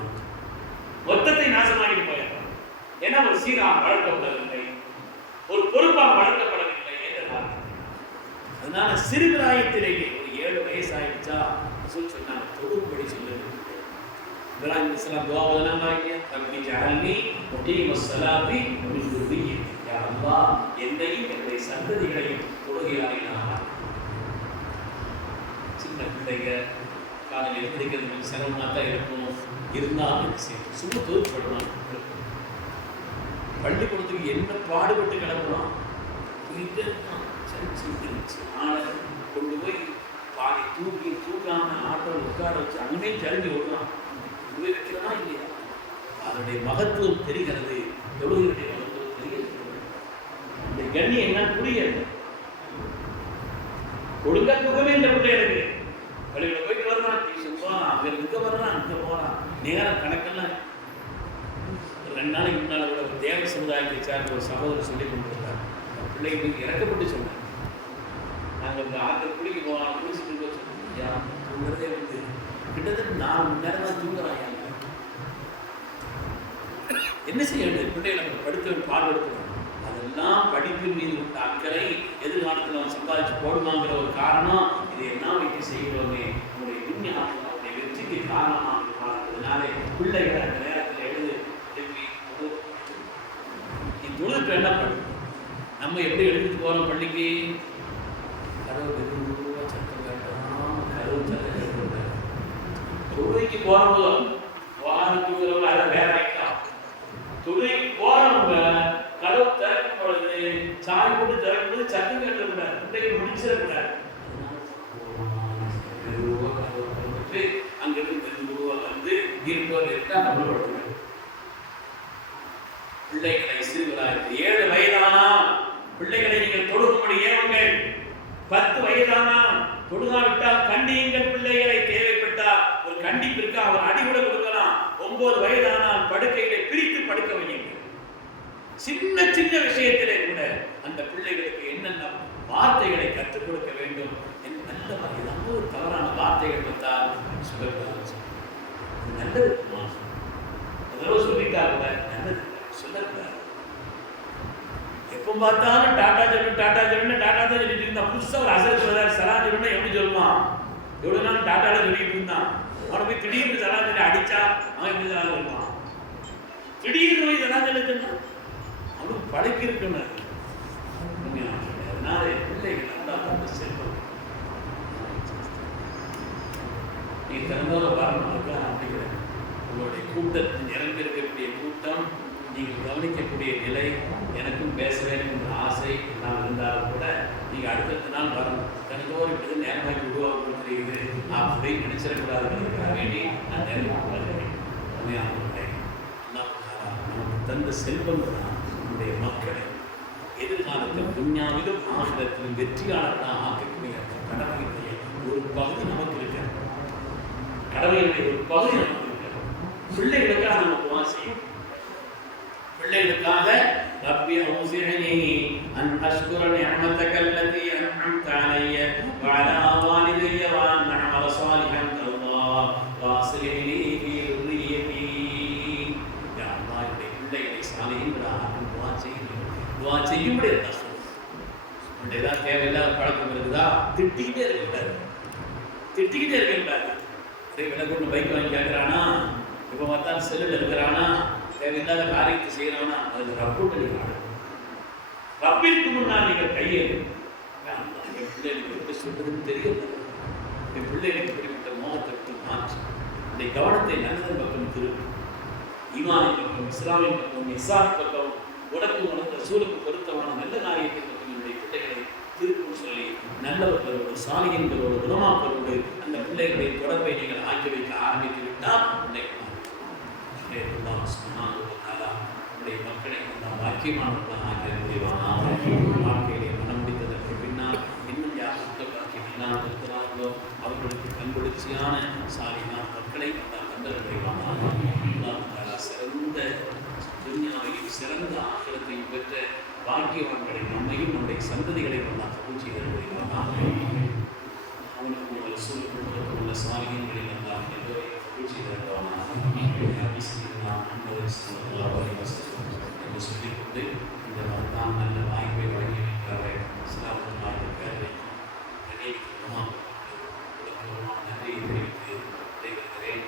மொத்தத்தை நாசமாக்கி போயிடுறாங்க. ஏன்னா ஒரு சீராக வளர்க்கப்படவில்லை, ஒரு பொறுப்பாக வளர்க்கப்படவில்லை என்ற காரணம். அதனால சிறுபிராயத்திலேயே ஒரு 7 வயசு ஆயிடுச்சா சொன்னாங்க, தொடும்படி சொல்லுங்க. இப்ராஹிம் அலைஹிஸ்ஸலாம் துஆ ஓதுனாங்க இல்லையா, ரப்பி ஜஅல்னி முகீமஸ் ஸலாத்தி மின் துர்ரிய்யத்தி, யா அல்லாஹ் என்னையும் என்னுடைய சந்ததிகளையும் தொழுகையாளினாக. சின்ன பிள்ளைங்க காலையில் எழுந்திருக்கிறது கொஞ்சம் சிரமமாக தான் இருக்கும், இருந்தாலும் சும்மா தூரப்படலாம். பள்ளிக்கூடத்துக்கு என்ன பாடுபட்டு கிளம்பலாம், போயிட்டே இருக்கான். சரி சொல்லிருச்சு, கொண்டு போய் பாதி தூக்காம ஆட்டோவில் உட்கார வச்சு அங்கே தெரிஞ்சு விடுறான். கொண்டு போய் வைக்கிறதா இல்லையா? அதனுடைய மகத்துவம் தெரிகிறது. தொழுகையுடைய மகத்துவம் தெரிகிறது. இந்த கண்ணி என்ன புரியாது. ஒழுங்கா தூக்கமே இந்த பிள்ளைகளுக்கு. பள்ளியில் போயிட்டு வர்றான், டியூஷன் போகிறான், அங்கே இங்கே வர்றான், இங்கே போகிறான். நேரம் கணக்கெல்லாம் 2 நாளைக்கு முன்னால் கூட ஒரு தேவ சமுதாயத்தை சார்ந்த ஒரு சகோதரர் சொல்லி கொண்டு வந்தார். பிள்ளைகளுக்கு இறக்கப்பட்டு சொன்னார். நாங்கள் இந்த ஆற்று குளிக்க போகலாம், குளிச்சுட்டு போய் சொன்னோம். தூங்குறதே வந்து கிட்டத்தட்ட 4 மணி நேரம் தான் தூங்குறாங்க. என்ன செய்ய வேண்டும்? பிள்ளைகளை நம்ம படுத்து பாடுபடுத்தணும். அதெல்லாம் படிப்பின் மீது உள்ள அக்கறை எதிர்காலத்தில் அவன் சம்பாதிச்சு போடுவாங்கிற ஒரு காரணம். இதை என்ன வைத்து செய்கிறோமே நம்முடைய விஞ்ஞானம் நம்முடைய வெற்றிக்கு காரணமாக இருக்கிறதுனாலே பிள்ளைகளை அந்த நேரத்தில் எழுது தொழுது என்ன பண்ணும்? நம்ம எப்படி எழுதிட்டு போகிறோம் பள்ளிக்கு? கதவு மெதுவாக சத்தம் கேட்டோம், கதவு சத்தம் கேட்டு தொழுகைக்கு போகிறவங்க வாரத்துக்கு அதை வேற வைக்கலாம். தொழுகைக்கு போகிறவங்க கதவு திறக்கும் பொழுது சாய் போட்டு திறக்கும் போது சத்தம் கேட்டக்கூடாது, பிள்ளைகள் முடிச்சிடக்கூடாது. அங்கிருந்து மெதுவாக வந்து இருப்பவர் இருக்கா நம்மளோட பிள்ளைகளை சிறுவராக 7 வயதானா பிள்ளைகளை நீங்கள் தொழுகும்படி ஏவுங்கள். 10 வயதானா தொழுகாவிட்டால் கண்டியுங்கள் பிள்ளைகளை. தேவைப்பட்டால் ஒரு கண்டிப்பிற்கு அவர் அடிகூட கொடுக்கலாம். 9 வயதானால் படுக்கைகளை பிரித்து படுக்க வையுங்கள். சின்ன சின்ன விஷயத்திலே கூட அந்த பிள்ளைகளுக்கு என்னென்ன வார்த்தைகளை கற்றுக் கொடுக்க வேண்டும் என்று நல்ல ஏதாவது ஒரு தவறான வார்த்தைகள் வந்தால் சொல்லக்கூடாது. நல்லது அதோ சொல்லிட்டா கூட நல்லது சொல்லக்கூடாது. எப்போ பார்த்தாலும் டாட்டா சொல்லணும் டாட்டா சொல்லணும் டாட்டா தான் சொல்லிட்டு இருந்தான். புதுசாக ஒரு அசல் சொல்றாரு சலா சொல்லணும் எப்படி சொல்லுவான்? எவ்வளோ நாள் டாட்டால சொல்லிட்டு இருந்தான். அவனை போய் திடீர்னு சலா சொல்லி அடிச்சா அவன் எப்படி சலா சொல்லுவான்? திடீர்னு போய் சலா சொல்லி சொன்னான். அவனுக்கு பழக்கி இருக்கணும். அதனால பிள்ளைகள் நல்லா வந்து செல்வம் நீ திறந்தோட வரணும். அதுக்காக அப்படிங்கிறேன். உங்களுடைய கூட்டத்தில் நிரம்பியிருக்கக்கூடிய கூட்டம் நீங்கள் கவனிக்கக்கூடிய நிலை எனக்கும் பேச வேண்டும் என்ற ஆசை எல்லாம் இருந்தாலும் கூட நீங்கள் அடுத்தடுத்த நாள் வரணும். தினந்தோறும் இப்படி நேரமாக்கி உருவாக்க கொடுக்குறீங்க அப்படின்னு நினைச்சிடக்கூடாதுங்கிறதுக்காக வேண்டி நான் நேரம் வருகிறேன். நமக்கு தந்த செல்வம் தான் நம்முடைய மக்களை எதிர்காலத்தில் துன்யாவிலும் ஆகிரத்திலும் வெற்றியாளர்களாக ஆக்கக்கூடிய கடமையுடைய ஒரு பகுதி நமக்கு இருக்கிறது. கடமையுடைய ஒரு பகுதி நமக்கு இருக்கிறது. பிள்ளைகளுக்காக நமக்கு வாசியும். பிள்ளைகளுக்காக ரப்பி அவுஸிஅனி அன் அஷ்குர நிஅமதக அல்லதி அன்அம்த அலைய வ அலா வாலிதைய வ அன் அஅமல ஸாலிஹன் தர்தாஹ் வ அஸ்லிஹ் லீ ஃபீ ذُرِّيَّتِي. யா அல்லாஹ், என்னுடைய பிள்ளைகளை சாலிஹீன்களாக ஆக்கும் துஆ செய்யும்படி அல்லாஹ் சொல்லுங்க. ஏதாவது தேவையில்லாத பழக்கம் இருக்குதா? திட்டிக்கிட்டே இருக்கக்கூடாது. திட்டிக்கிட்டே இருக்கக்கூடாது. அதே விலை கொண்டு பைக் வாங்கி கேட்குறானா, இப்போ பார்த்தாலும் செல்லில் இருக்கிறானா, தேவையில்லாத காரியத்தை செய்யறானா, அது ரப்புடைய காரணம். ரப்பிற்கு முன்னால் நீங்கள் கையேறு. என் பிள்ளைகளுக்கு எப்படி சொல்றதுன்னு தெரியல. என் பிள்ளைகளுக்கு இப்படிப்பட்ட மோகத்திற்கு மாற்றி இந்த கவனத்தை நல்லதன் பக்கம் திருப்பி ஈமானின் பக்கம், இஸ்லாமின் பக்கம், இஸ்லாமின் பக்கம், உனக்கு சூழலுக்கு பொருத்தமான நல்ல காரியத்தை பக்கம் என்னுடைய பிள்ளைகளை திருப்பும் சொல்லி நல்லவர்களோடு சாலியங்களோடு குணமாக்களோடு அந்த பிள்ளைகளுடைய தொடர்பை நீங்கள் ஆக்கி வைக்க ஆரம்பித்து விட்டால் நம்முடைய மக்களை நாம் வாக்கியமானவர்களாக ஆக்கிய முடிவான வாழ்க்கையிலே மனம் முடித்ததற்கு பின்னால் இன்னும் யார் மக்கள் வாக்கியம் இல்லாமல் இருக்கிறார்களோ அவர்களுக்கு கண்குளிர்ச்சியான சாலியான மக்களை நாம் கண்டறிவானாக. சிறந்த துன்யாவையும் சிறந்த ஆக்கிரத்தையும் பெற்ற பாக்கியவான்களை நம்மையும் நம்முடைய சந்ததிகளை நாம் பூச்சி தருவானாக. அவனுக்கு உள்ள சூழலுக்கு உள்ள சாலியங்களில் எல்லாம் எல்லோரையும் பூச்சி தருவானாக. என்று சொல்லிக்கொண்டு இந்த மருந்தாம் நல்ல வாய்ப்பை வழங்கி வைக்கிறார்கள். இஸ்லாமுடைய பேரை நன்றியை தெரிவித்து விடைபெறுகிறேன்.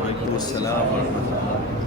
Waalaikumsalam warahmatullahi wabarakatuh.